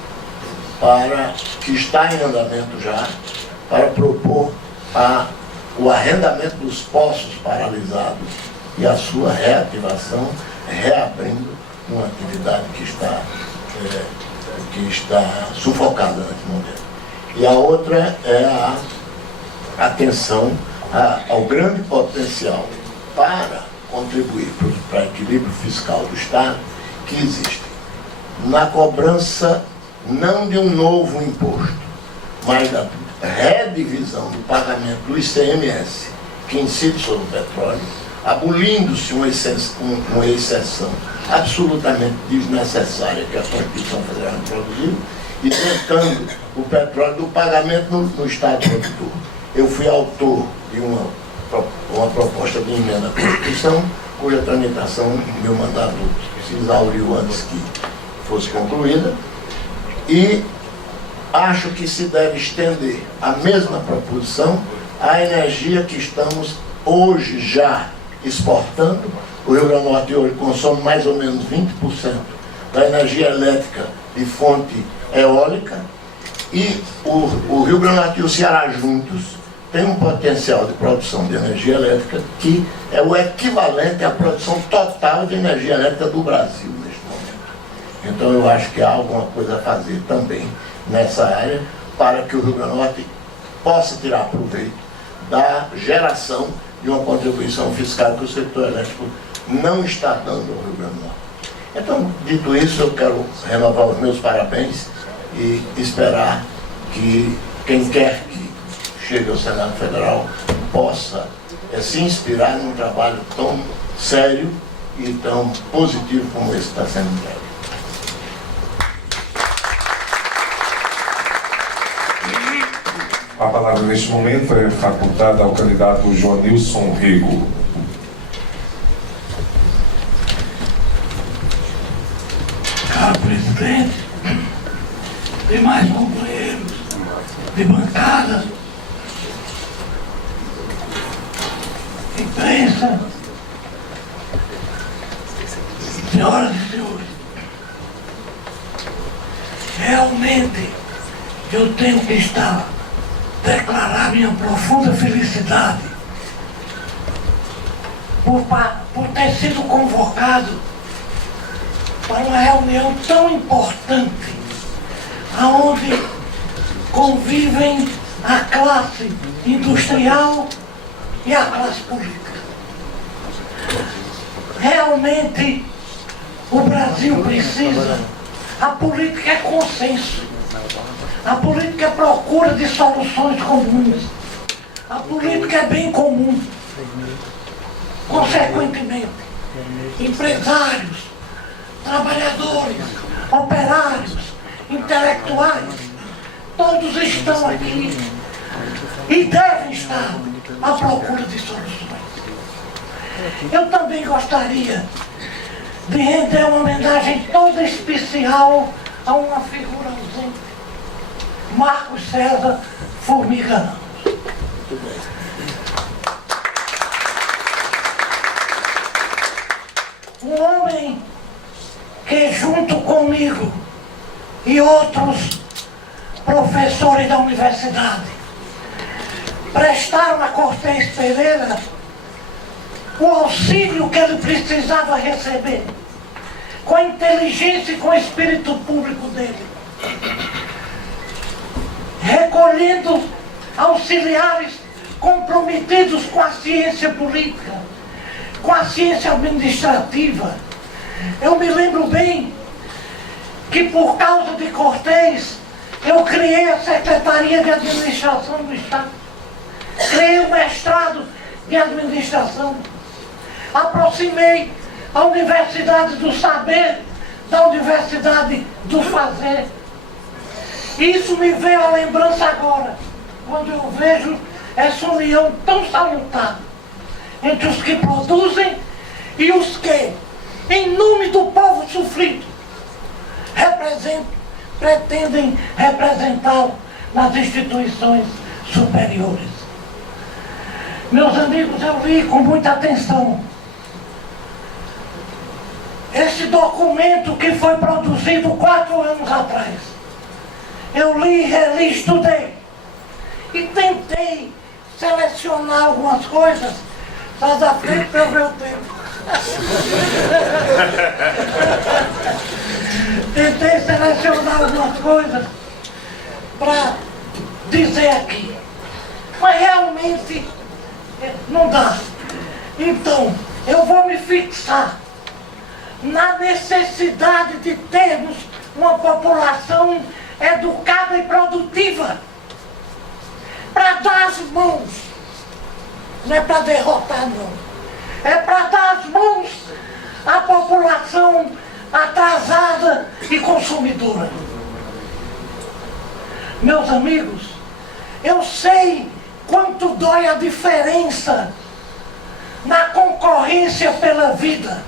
que está em andamento já, para propor o arrendamento dos poços paralisados e a sua reativação, reabrindo uma atividade que está sufocada nesse momento. E a outra é a atenção ao grande potencial para contribuir para o equilíbrio fiscal do Estado que existe na cobrança não de um novo imposto, mas da redivisão do pagamento do ICMS que incide sobre o petróleo, abolindo-se uma exceção absolutamente desnecessária que a Constituição Federal introduziu, e tentando o petróleo do pagamento no Estado produtor. Eu fui autor de uma proposta de emenda à Constituição, cuja tramitação, meu mandato se exauriu antes que fosse concluída, e acho que se deve estender a mesma proposição à energia que estamos hoje já exportando. O Rio Grande do Norte hoje consome mais ou menos 20% da energia elétrica de fonte eólica, e o Rio Grande do Norte e o Ceará juntos têm um potencial de produção de energia elétrica que é o equivalente à produção total de energia elétrica do Brasil neste momento. Então eu acho que há alguma coisa a fazer também nessa área para que o Rio Grande do Norte possa tirar proveito da geração de uma contribuição fiscal que o setor elétrico não está dando ao Rio Grande do Norte. Então, dito isso, eu quero renovar os meus parabéns e esperar que quem quer que chegue ao Senado Federal possa se inspirar num trabalho tão sério e tão positivo como esse está sendo entregue. A palavra neste momento é facultada ao candidato Joanilson Rego. Caro presidente, demais companheiros de bancada, imprensa, senhoras e senhores, realmente eu tenho que declarar minha profunda felicidade por ter sido convocado para uma reunião tão importante, aonde convivem a classe industrial e a classe política. Realmente, o Brasil precisa. A política é consenso. A política é procura de soluções comuns. A política é bem comum. Consequentemente, empresários, trabalhadores, operários, intelectuais, todos estão aqui e devem estar à procura de soluções. Eu também gostaria de render uma homenagem toda especial a uma figura ausente, Marcos César Formiga Ramos. Um homem que, junto comigo e outros professores da universidade, prestaram a Cortez Pereira o auxílio que ele precisava receber, com a inteligência e com o espírito público dele, recolhendo auxiliares comprometidos com a ciência política, com a ciência administrativa. Eu me lembro bem que, por causa de Cortez, eu criei a Secretaria de Administração do Estado, criei o mestrado de Administração, aproximei a Universidade do Saber da Universidade do Fazer. Isso me veio à lembrança agora, quando eu vejo essa união tão salutar entre os que produzem e os que, em nome do povo sofrido, pretendem representá-lo nas instituições superiores. Meus amigos, eu li com muita atenção esse documento que foi produzido 4 anos atrás. Eu li, reli, estudei e tentei selecionar algumas coisas. Mas à frente para o meu tempo. Tentei selecionar algumas coisas para dizer aqui. Mas realmente não dá. Então, eu vou me fixar na necessidade de termos uma população educada e produtiva para dar as mãos. Não é para derrotar, não. É para dar as mãos à população atrasada e consumidora. Meus amigos, eu sei quanto dói a diferença na concorrência pela vida.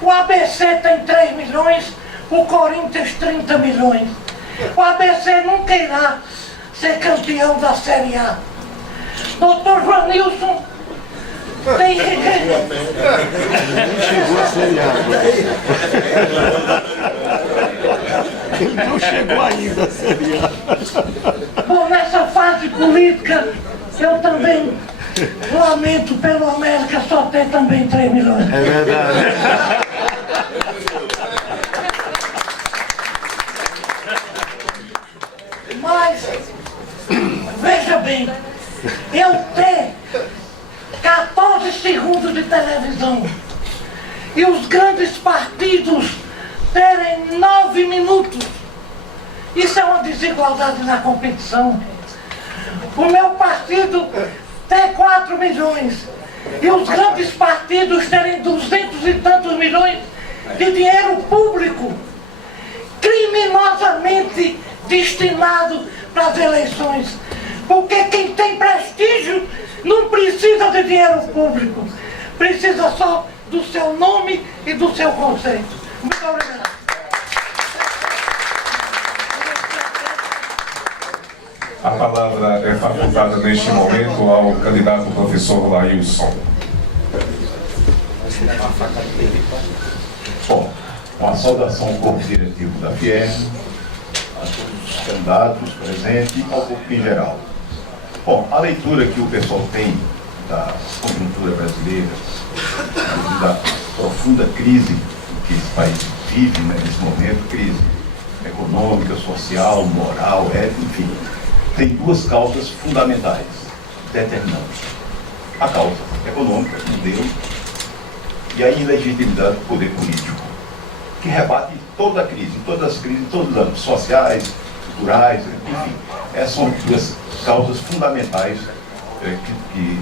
O ABC tem 3 milhões, o Corinthians 30 milhões. O ABC nunca irá ser campeão da Série A. Doutor Joanilson tem que... Não chegou a Série A. Ele não chegou ainda a Série A. Bom, nessa fase política, eu também lamento pelo América só ter também 3 milhões. É verdade. Mas, veja bem, eu ter 14 segundos de televisão e os grandes partidos terem 9 minutos, isso é uma desigualdade na competição. O meu partido tem 4 milhões e os grandes partidos terem 200 e tantos milhões de dinheiro público criminosamente destinado para as eleições. Porque quem tem prestígio não precisa de dinheiro público, precisa só do seu nome e do seu conceito. Muito obrigado. A palavra é facultada neste momento ao candidato professor Lailson. Bom, uma saudação ao corpo diretivo da FIER, a todos os candidatos presentes e ao público em geral. Bom, a leitura que o pessoal tem da conjuntura brasileira, da profunda crise que esse país vive, né, nesse momento, crise econômica, social, moral, enfim, tem duas causas fundamentais, determinantes. A causa econômica, modelo, e a ilegitimidade do poder político, que rebate toda a crise, todas as crises, em todos os âmbitos sociais, culturais, enfim. Essas são duas causas fundamentais que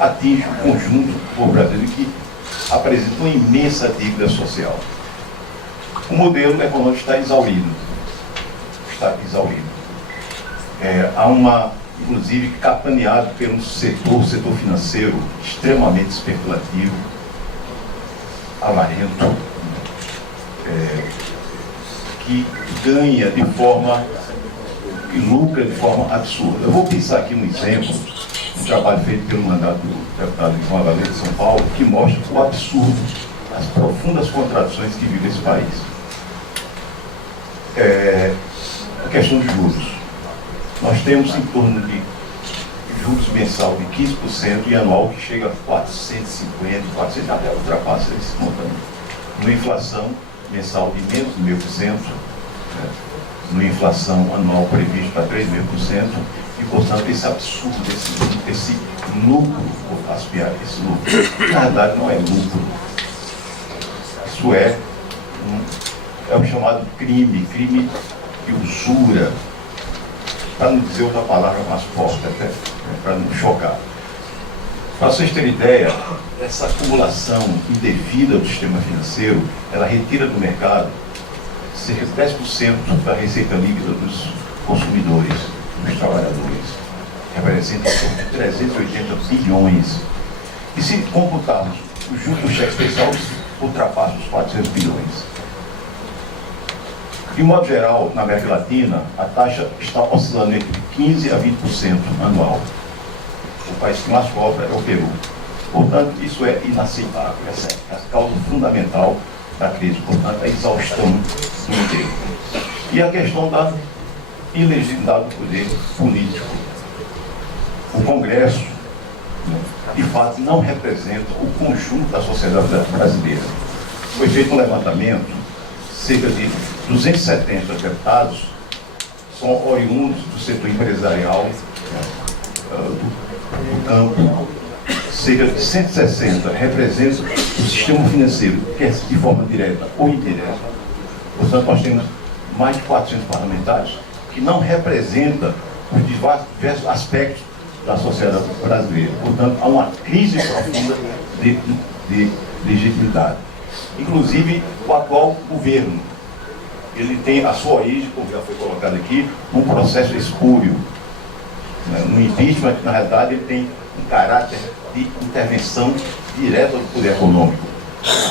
atingem o conjunto do povo brasileiro e que apresentam uma imensa dívida social. O modelo econômico está exaurido. Está exaurido. Há uma, inclusive, capaneado pelo setor financeiro extremamente especulativo, avarento, que ganha de forma, que lucra de forma absurda. Eu vou pensar aqui um exemplo, um trabalho feito pelo mandato do deputado João Valente de São Paulo, que mostra o absurdo, as profundas contradições que vive esse país. A questão de juros. Nós temos em torno de juros mensal de 15% e anual que chega a 450, 400, até ultrapassa esse montante. Uma inflação mensal de menos de 1.000%, né? Uma inflação anual prevista para 3.500%, e, portanto, esse absurdo, esse lucro, vou aspirar esse lucro, na verdade não é lucro. Isso é o chamado crime de usura, para não dizer outra palavra mais forte, até, para não chocar. Para vocês terem ideia, essa acumulação indevida do sistema financeiro, ela retira do mercado cerca de 10% da receita líquida dos consumidores, dos trabalhadores. Representa 380 bilhões. E se computarmos os juros do cheque especial, ultrapassa os 400 bilhões. De modo geral, na América Latina, a taxa está oscilando entre 15% a 20% anual. O país que mais cobra é o Peru. Portanto, isso é inaceitável. Essa é a causa fundamental da crise. Portanto, a exaustão do modelo. E a questão da ilegitimidade do poder político. O Congresso, de fato, não representa o conjunto da sociedade brasileira. Foi feito um levantamento, cerca de 270 deputados são oriundos do setor empresarial, do campo, cerca de 160 representam o sistema financeiro, quer de forma direta ou indireta. Portanto, nós temos mais de 400 parlamentares que não representam os diversos aspectos da sociedade brasileira. Portanto, há uma crise profunda de legitimidade. Inclusive, o atual governo, ele tem a sua origem, como já foi colocado aqui, num processo espúrio. No impeachment, na realidade, ele tem um caráter de intervenção direta do poder econômico.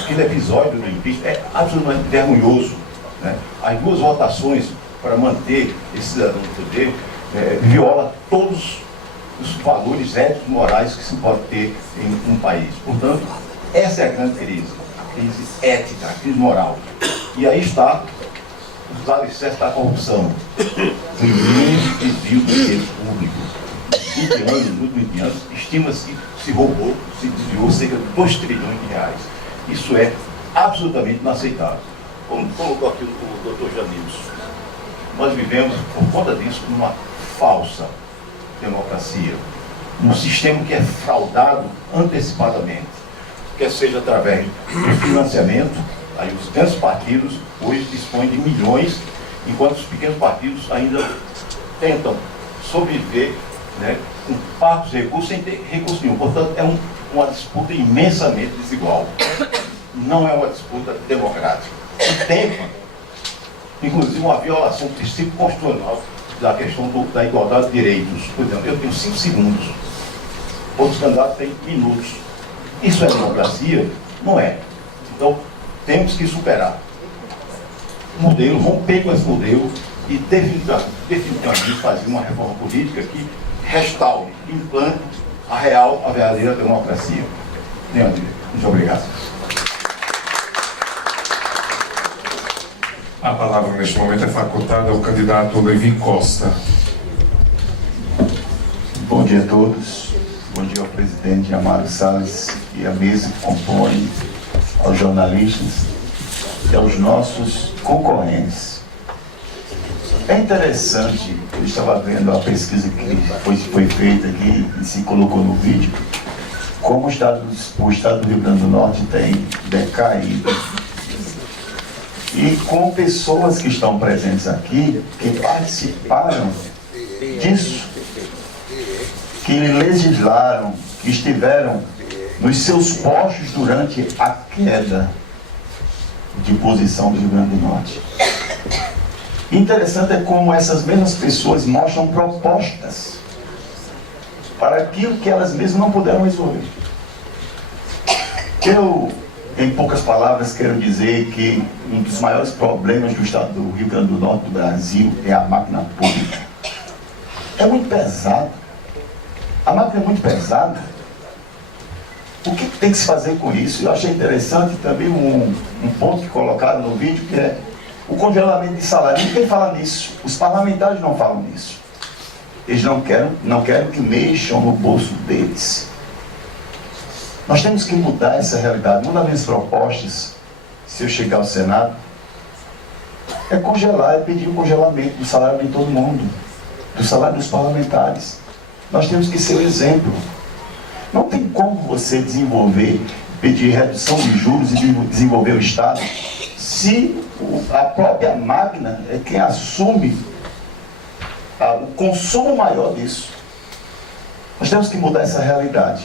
Aquele episódio do impeachment é absolutamente vergonhoso. As duas votações para manter esse cidadão no poder viola todos os valores éticos morais que se pode ter em um país. Portanto, essa é a grande crise. A crise ética, a crise moral. E aí está os alicerces da corrupção. O imenso desvio do dinheiro público. 20 anos, nos últimos 20 anos, estima-se que se roubou, se desviou cerca de 2 trilhões de reais. Isso é absolutamente inaceitável. Como colocou aqui o doutor Janilson, nós vivemos, por conta disso, numa falsa democracia, um sistema que é fraudado antecipadamente, quer seja através do financiamento. Aí os grandes partidos hoje dispõem de milhões, enquanto os pequenos partidos ainda tentam sobreviver, com parcos recursos sem ter recurso nenhum. Portanto, é uma disputa imensamente desigual. Não é uma disputa democrática. E tem, inclusive, uma violação do princípio constitucional da questão da igualdade de direitos. Por exemplo, eu tenho 5 segundos, outros candidatos têm minutos. Isso é democracia? Não é. Então, temos que superar o modelo, romper com esse modelo e definitivamente fazer uma reforma política que restaure, implante a verdadeira democracia. Muito obrigado. A palavra neste momento é facultada ao candidato Levi Costa. Bom dia a todos. Bom dia ao presidente Amaro Salles e à mesa que compõe, aos jornalistas e aos nossos concorrentes. É interessante, eu estava vendo a pesquisa que foi feita aqui e se colocou no vídeo, como o estado do Rio Grande do Norte tem decaído. E com pessoas que estão presentes aqui, que participaram disso, que legislaram, que estiveram nos seus postos durante a queda de posição do Rio Grande do Norte. Interessante é como essas mesmas pessoas mostram propostas para aquilo que elas mesmas não puderam resolver. Eu, em poucas palavras, quero dizer que um dos maiores problemas do estado do Rio Grande do Norte do Brasil é a máquina pública. É muito pesado. A máquina é muito pesada. O que tem que se fazer com isso? Eu achei interessante também um ponto que colocaram no vídeo, que é o congelamento de salário. Ninguém fala nisso. Os parlamentares não falam nisso. Eles não querem que mexam no bolso deles. Nós temos que mudar essa realidade. Uma das minhas propostas, se eu chegar ao Senado, é congelar, é pedir o congelamento do salário de todo mundo, do salário dos parlamentares. Nós temos que ser o exemplo. Não tem como você desenvolver, pedir redução de juros e desenvolver o Estado, se a própria máquina é quem assume o consumo maior disso. Nós temos que mudar essa realidade.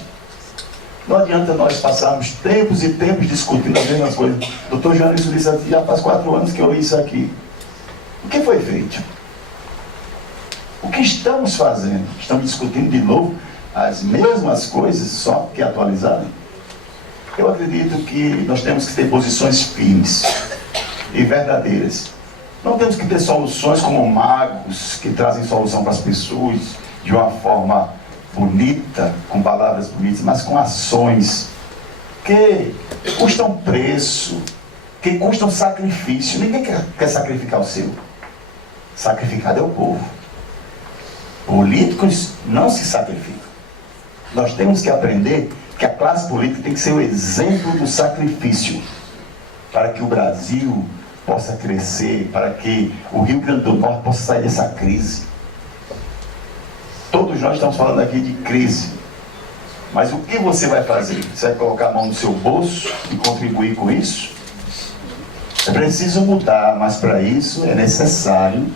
Não adianta nós passarmos tempos e tempos discutindo as mesmas coisas. O Dr. Joanísio disse aqui, já faz 4 anos que eu li isso aqui. O que foi feito? O que estamos fazendo? Estamos discutindo de novo as mesmas coisas, só que atualizadas? Eu acredito que nós temos que ter posições firmes e verdadeiras. Não temos que ter soluções como magos que trazem solução para as pessoas de uma forma bonita, com palavras bonitas, mas com ações que custam preço, que custam sacrifício. Ninguém quer sacrificar o seu. Sacrificado é o povo. Políticos não se sacrificam. Nós temos que aprender que a classe política tem que ser o exemplo do sacrifício para que o Brasil possa crescer, para que o Rio Grande do Norte possa sair dessa crise. Todos nós estamos falando aqui de crise. Mas o que você vai fazer? Você vai colocar a mão no seu bolso e contribuir com isso? É preciso mudar, mas para isso é necessário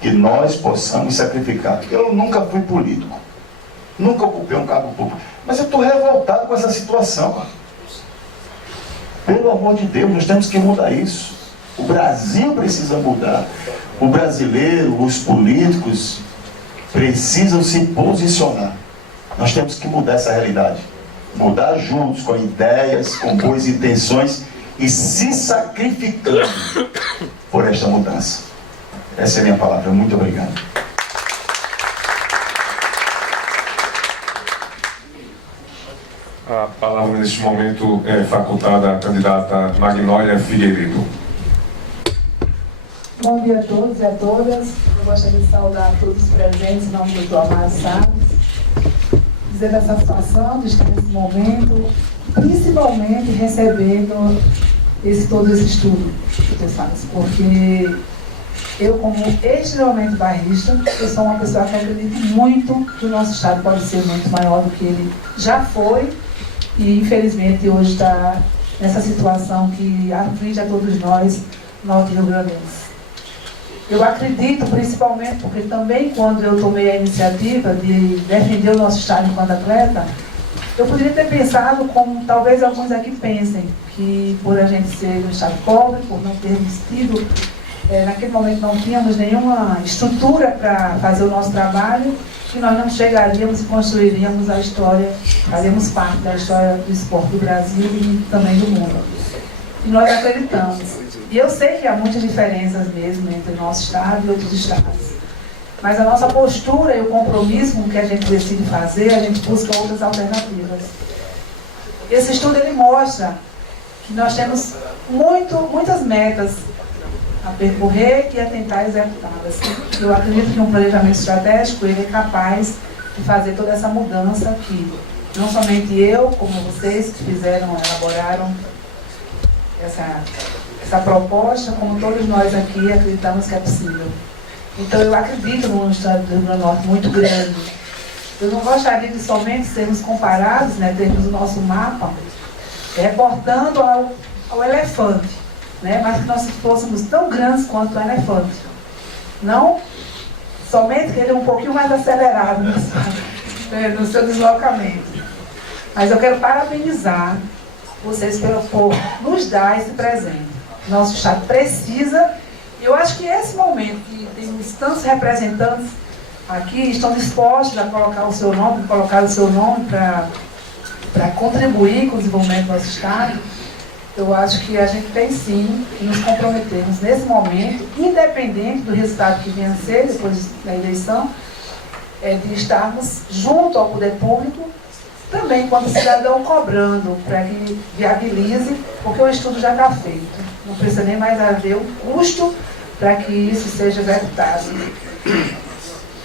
que nós possamos sacrificar. Eu nunca fui político, nunca ocupei um cargo público, mas eu estou revoltado com essa situação. Pelo amor de Deus, nós temos que mudar isso. O Brasil precisa mudar. O brasileiro, os políticos precisam se posicionar. Nós temos que mudar essa realidade. Mudar juntos, com ideias, com boas intenções e se sacrificando por esta mudança. Essa é a minha palavra. Muito obrigado. A palavra neste momento é facultada à candidata Magnólia Figueiredo. Bom dia a todos e a todas. Eu gostaria de saudar todos os presentes em nome do Dr. Amaro Salles. Dizer da satisfação de estar nesse momento, principalmente recebendo todo esse estudo, porque eu, como extremamente bairrista, eu sou uma pessoa que acredito muito que o nosso Estado pode ser muito maior do que ele já foi e, infelizmente, hoje está nessa situação que aflige a todos nós, norte-riograndenses. Eu acredito, principalmente, porque também quando eu tomei a iniciativa de defender o nosso Estado enquanto atleta, eu poderia ter pensado como talvez alguns aqui pensem, que por a gente ser um Estado pobre, por não termos tido, naquele momento não tínhamos nenhuma estrutura para fazer o nosso trabalho, que nós não chegaríamos e construiríamos a história, faríamos parte da história do esporte do Brasil e também do mundo. E nós acreditamos. E eu sei que há muitas diferenças mesmo entre o nosso Estado e outros Estados. Mas a nossa postura e o compromisso com o que a gente decide fazer, a gente busca outras alternativas. Esse estudo ele mostra que nós temos muitas metas a percorrer e a tentar executá-las. Eu acredito que um planejamento estratégico ele é capaz de fazer toda essa mudança que não somente eu, como vocês que fizeram, elaboraram essa proposta, como todos nós aqui acreditamos que é possível. Então eu acredito num estado do Rio Grande do Norte muito grande. Eu não gostaria de somente sermos comparados, né, termos o nosso mapa, reportando ao elefante, né, mas que nós fôssemos tão grandes quanto o elefante. Não somente que ele é um pouquinho mais acelerado no seu deslocamento. Mas eu quero parabenizar vocês por nos dar esse presente. Nosso estado precisa, e eu acho que esse momento que temos tantos representantes aqui estão dispostos a colocar o seu nome para contribuir com o desenvolvimento do nosso estado, eu acho que a gente tem sim que nos comprometermos nesse momento, independente do resultado que venha a ser depois da eleição, de estarmos junto ao poder público, também quando cidadão cobrando para que viabilize, porque o estudo já está feito. Não precisa nem mais haver o custo para que isso seja executado.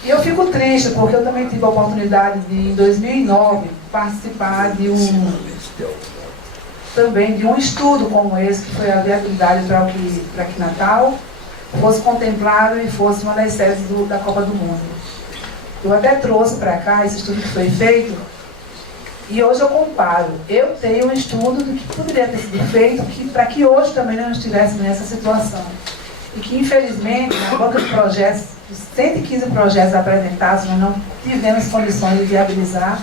E eu fico triste, porque eu também tive a oportunidade de, em 2009, participar de um estudo como esse, que foi a viabilidade para que Natal fosse contemplado e fosse uma das sedes da Copa do Mundo. Eu até trouxe para cá esse estudo que foi feito, e hoje eu comparo. Eu tenho um estudo do que poderia ter sido feito para que hoje também não estivéssemos nessa situação. E que, infelizmente, na banca de projetos, os 115 projetos apresentados, nós não tivemos condições de viabilizar.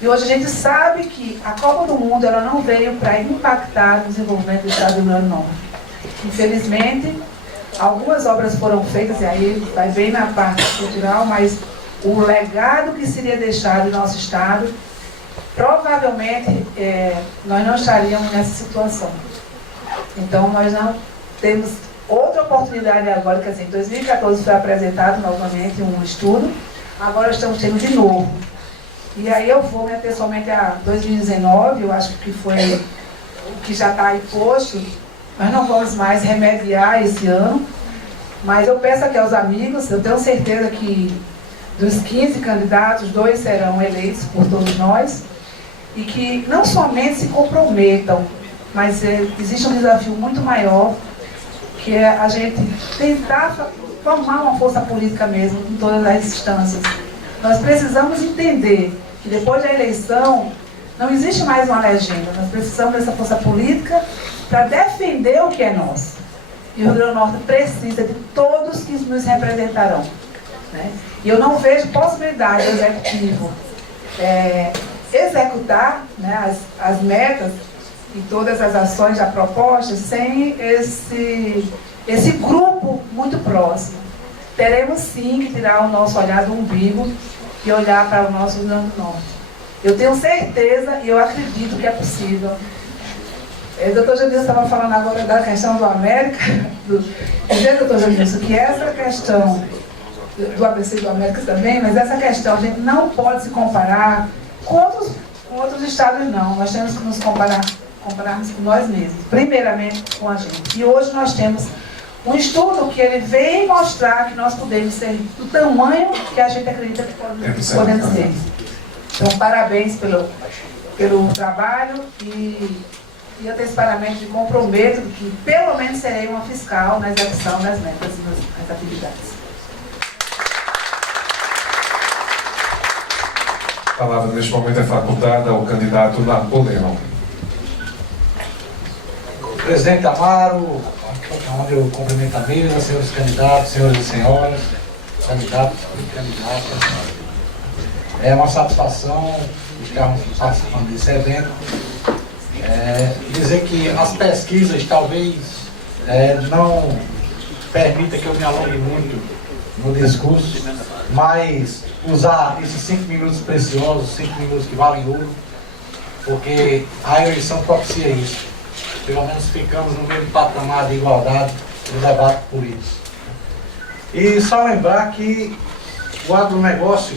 E hoje a gente sabe que a Copa do Mundo ela não veio para impactar no desenvolvimento do estado do Rio Grande do Norte. Infelizmente, algumas obras foram feitas, e aí vai bem na parte cultural, mas o legado que seria deixado no nosso estado, provavelmente nós não estaríamos nessa situação. Então nós não temos outra oportunidade agora, quer dizer, em 2014 foi apresentado novamente um estudo, agora estamos tendo de novo. E aí eu vou me ater somente a 2019, eu acho que foi o que já está aí posto, nós não vamos mais remediar esse ano, mas eu peço aqui aos amigos, eu tenho certeza que dos 15 candidatos, 2 serão eleitos por todos nós, e que não somente se comprometam, mas existe um desafio muito maior, que é a gente tentar formar uma força política mesmo em todas as instâncias. Nós precisamos entender que depois da eleição não existe mais uma legenda, nós precisamos dessa força política para defender o que é nosso. E o Rio Grande do Norte precisa de todos que nos representarão, né? E eu não vejo possibilidade do executivo executar, né, as metas e todas as ações já propostas sem esse grupo muito próximo. Teremos sim que tirar o nosso olhar do umbigo e olhar para o nosso Rio Grande do Norte. Eu tenho certeza e eu acredito que é possível. O doutor Janilson estava falando agora da questão do América, doutor Janilson, que essa questão do ABC do América também, mas essa questão a gente não pode se comparar com outros estados, não. Nós temos que nos compararmos com nós mesmos, primeiramente com a gente. E hoje nós temos um estudo que ele vem mostrar que nós podemos ser do tamanho que a gente acredita que podemos ser. Então, parabéns pelo trabalho e antecipadamente me comprometo que pelo menos serei uma fiscal na execução das metas e nas atividades. A palavra neste momento é facultada ao candidato Napoleão. Presidente Amaro, onde eu cumprimento a mesa, senhores candidatos, senhores e senhoras, candidatos e candidatas. É uma satisfação estarmos participando desse evento. Dizer que as pesquisas talvez não permitam que eu me alongue muito no discurso, mas usar esses 5 minutos preciosos, 5 minutos que valem ouro, porque a eleição propicia isso. Pelo menos ficamos no mesmo patamar de igualdade do debate político. E só lembrar que o agronegócio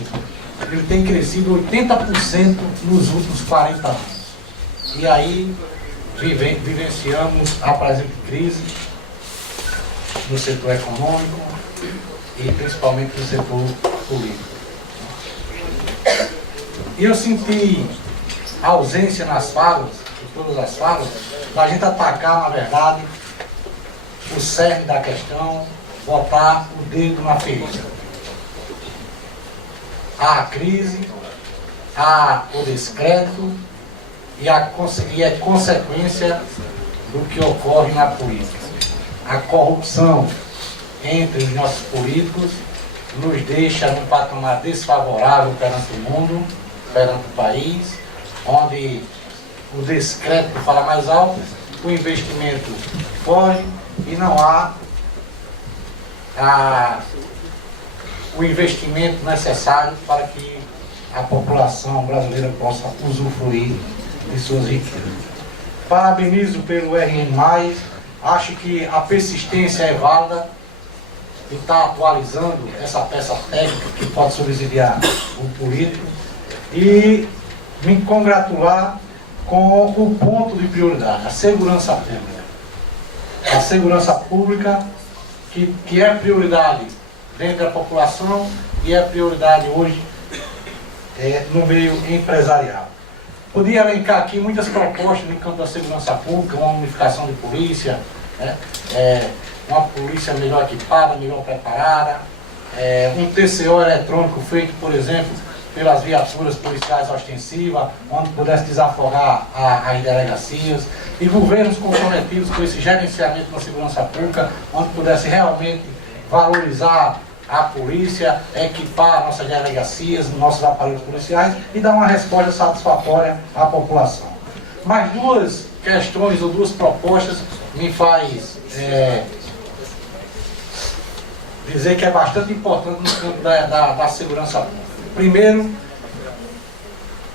ele tem crescido 80% nos últimos 40 anos. E aí vivenciamos a presente crise no setor econômico e principalmente no setor político. E eu senti ausência nas falas, todas as falas, para a gente atacar, na verdade, o cerne da questão, botar o dedo na ferida. Há a crise, há o descrédito e é consequência do que ocorre na política. A corrupção entre os nossos políticos nos deixa num patamar desfavorável perante o mundo, perante o país, onde o descrédito fala mais alto, o investimento foge e não há o investimento necessário para que a população brasileira possa usufruir de suas riquezas. Parabenizo pelo RN+, acho que a persistência é válida e está atualizando essa peça técnica que pode subsidiar o político e me congratular com o ponto de prioridade, a segurança pública. A segurança pública que é prioridade dentro da população e é prioridade hoje no meio empresarial. Podia elencar aqui muitas propostas no campo da segurança pública, uma unificação de polícia, uma polícia melhor equipada, melhor preparada, um TCO eletrônico feito, por exemplo, pelas viaturas policiais ostensivas, onde pudesse desafogar as delegacias, e governos comprometidos com esse gerenciamento da segurança pública, onde pudesse realmente valorizar a polícia, equipar nossas delegacias, nossos aparelhos policiais e dar uma resposta satisfatória à população. Mas duas questões ou duas propostas me faz dizer que é bastante importante no campo da segurança pública. Primeiro,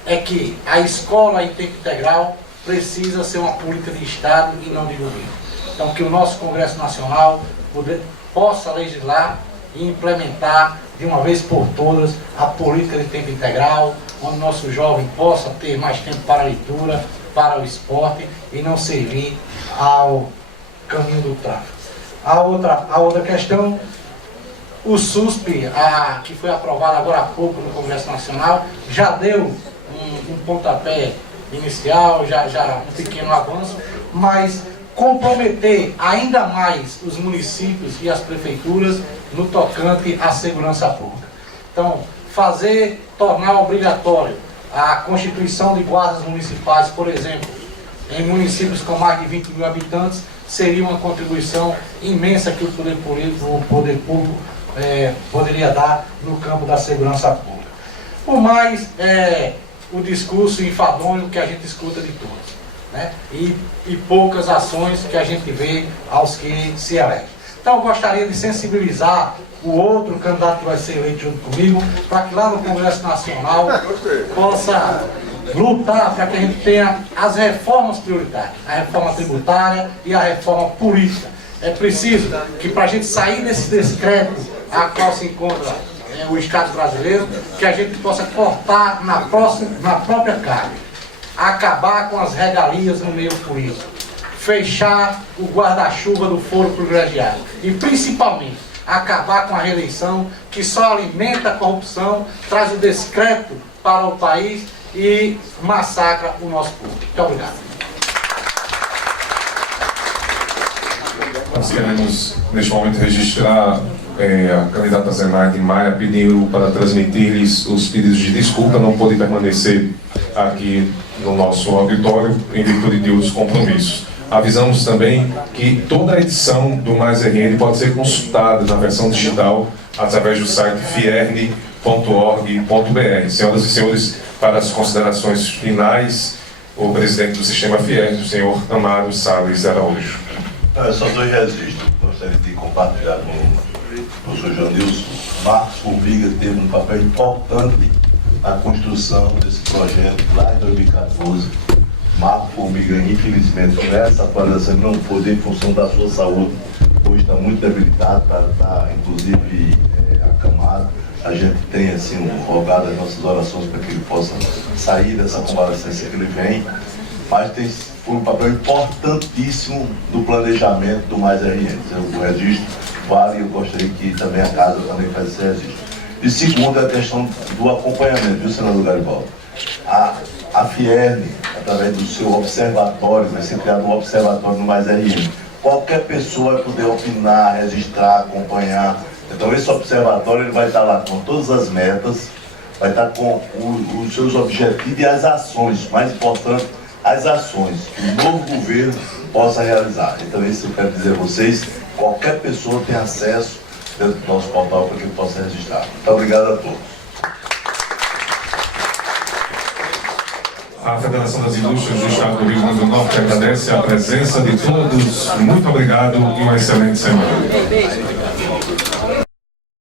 é que a escola em tempo integral precisa ser uma política de Estado e não de governo. Então, que o nosso Congresso Nacional possa legislar e implementar de uma vez por todas a política de tempo integral, onde o nosso jovem possa ter mais tempo para a leitura, para o esporte e não servir ao caminho do tráfico. A outra questão, o SUSP, que foi aprovado agora há pouco no Congresso Nacional, já deu um pontapé inicial, já um pequeno avanço, mas comprometer ainda mais os municípios e as prefeituras no tocante à segurança pública. Então, tornar obrigatório a constituição de guardas municipais, por exemplo, em municípios com mais de 20 mil habitantes, seria uma contribuição imensa que o poder público poderia dar no campo da segurança pública. Por mais o discurso enfadonho que a gente escuta de todos, né? E poucas ações que a gente vê aos que se elegem. Então eu gostaria de sensibilizar o outro candidato que vai ser eleito junto comigo, para que lá no Congresso Nacional possa lutar para que a gente tenha as reformas prioritárias, a reforma tributária e a reforma política. É preciso que, para a gente sair desse descrédito a qual se encontra o Estado brasileiro, que a gente possa cortar na própria carne, acabar com as regalias no meio político, fechar o guarda-chuva do foro privilegiado e, principalmente, acabar com a reeleição que só alimenta a corrupção, traz o descrédito para o país e massacra o nosso povo. Muito obrigado. Nós queremos, neste momento, registrar a candidata Zenaide Maia pediu para transmitir-lhes os pedidos de desculpa, não pôde permanecer aqui no nosso auditório em virtude de outros compromissos. Avisamos também que toda a edição do Mais RN pode ser consultada na versão digital através do site fierne.org.br. Senhoras e senhores, para as considerações finais, o presidente do Sistema Fierne, o senhor Amaro Salles Araújo. Só dois registros. Gostaria de compartilhar com o professor Janilson. Marcos Formiga teve um papel importante na construção desse projeto lá em 2014. Marcos Formiga, infelizmente, com essa atualização não pôde, em função da sua saúde, hoje está muito debilitado, está inclusive acamado. A gente tem assim rogado as nossas orações para que ele possa sair dessa convalescência que ele vem, mas foi um papel importantíssimo no planejamento do Mais RN. O registro vale, eu gostaria que também a casa também faz esse registro. E segundo, a questão do acompanhamento, viu, senador Garibaldi? A Fierne, através do seu observatório, vai ser criado um observatório no Mais RN. Qualquer pessoa vai poder opinar, registrar, acompanhar. Então esse observatório ele vai estar lá com todas as metas, vai estar com os seus objetivos e as ações, mais importante, as ações que o novo governo possa realizar. Então isso eu quero dizer a vocês, qualquer pessoa tem acesso dentro do nosso portal para que possa registrar. Muito obrigado a todos. A Federação das Indústrias do Estado do Rio Grande do Norte agradece a presença de todos. Muito obrigado e uma excelente semana.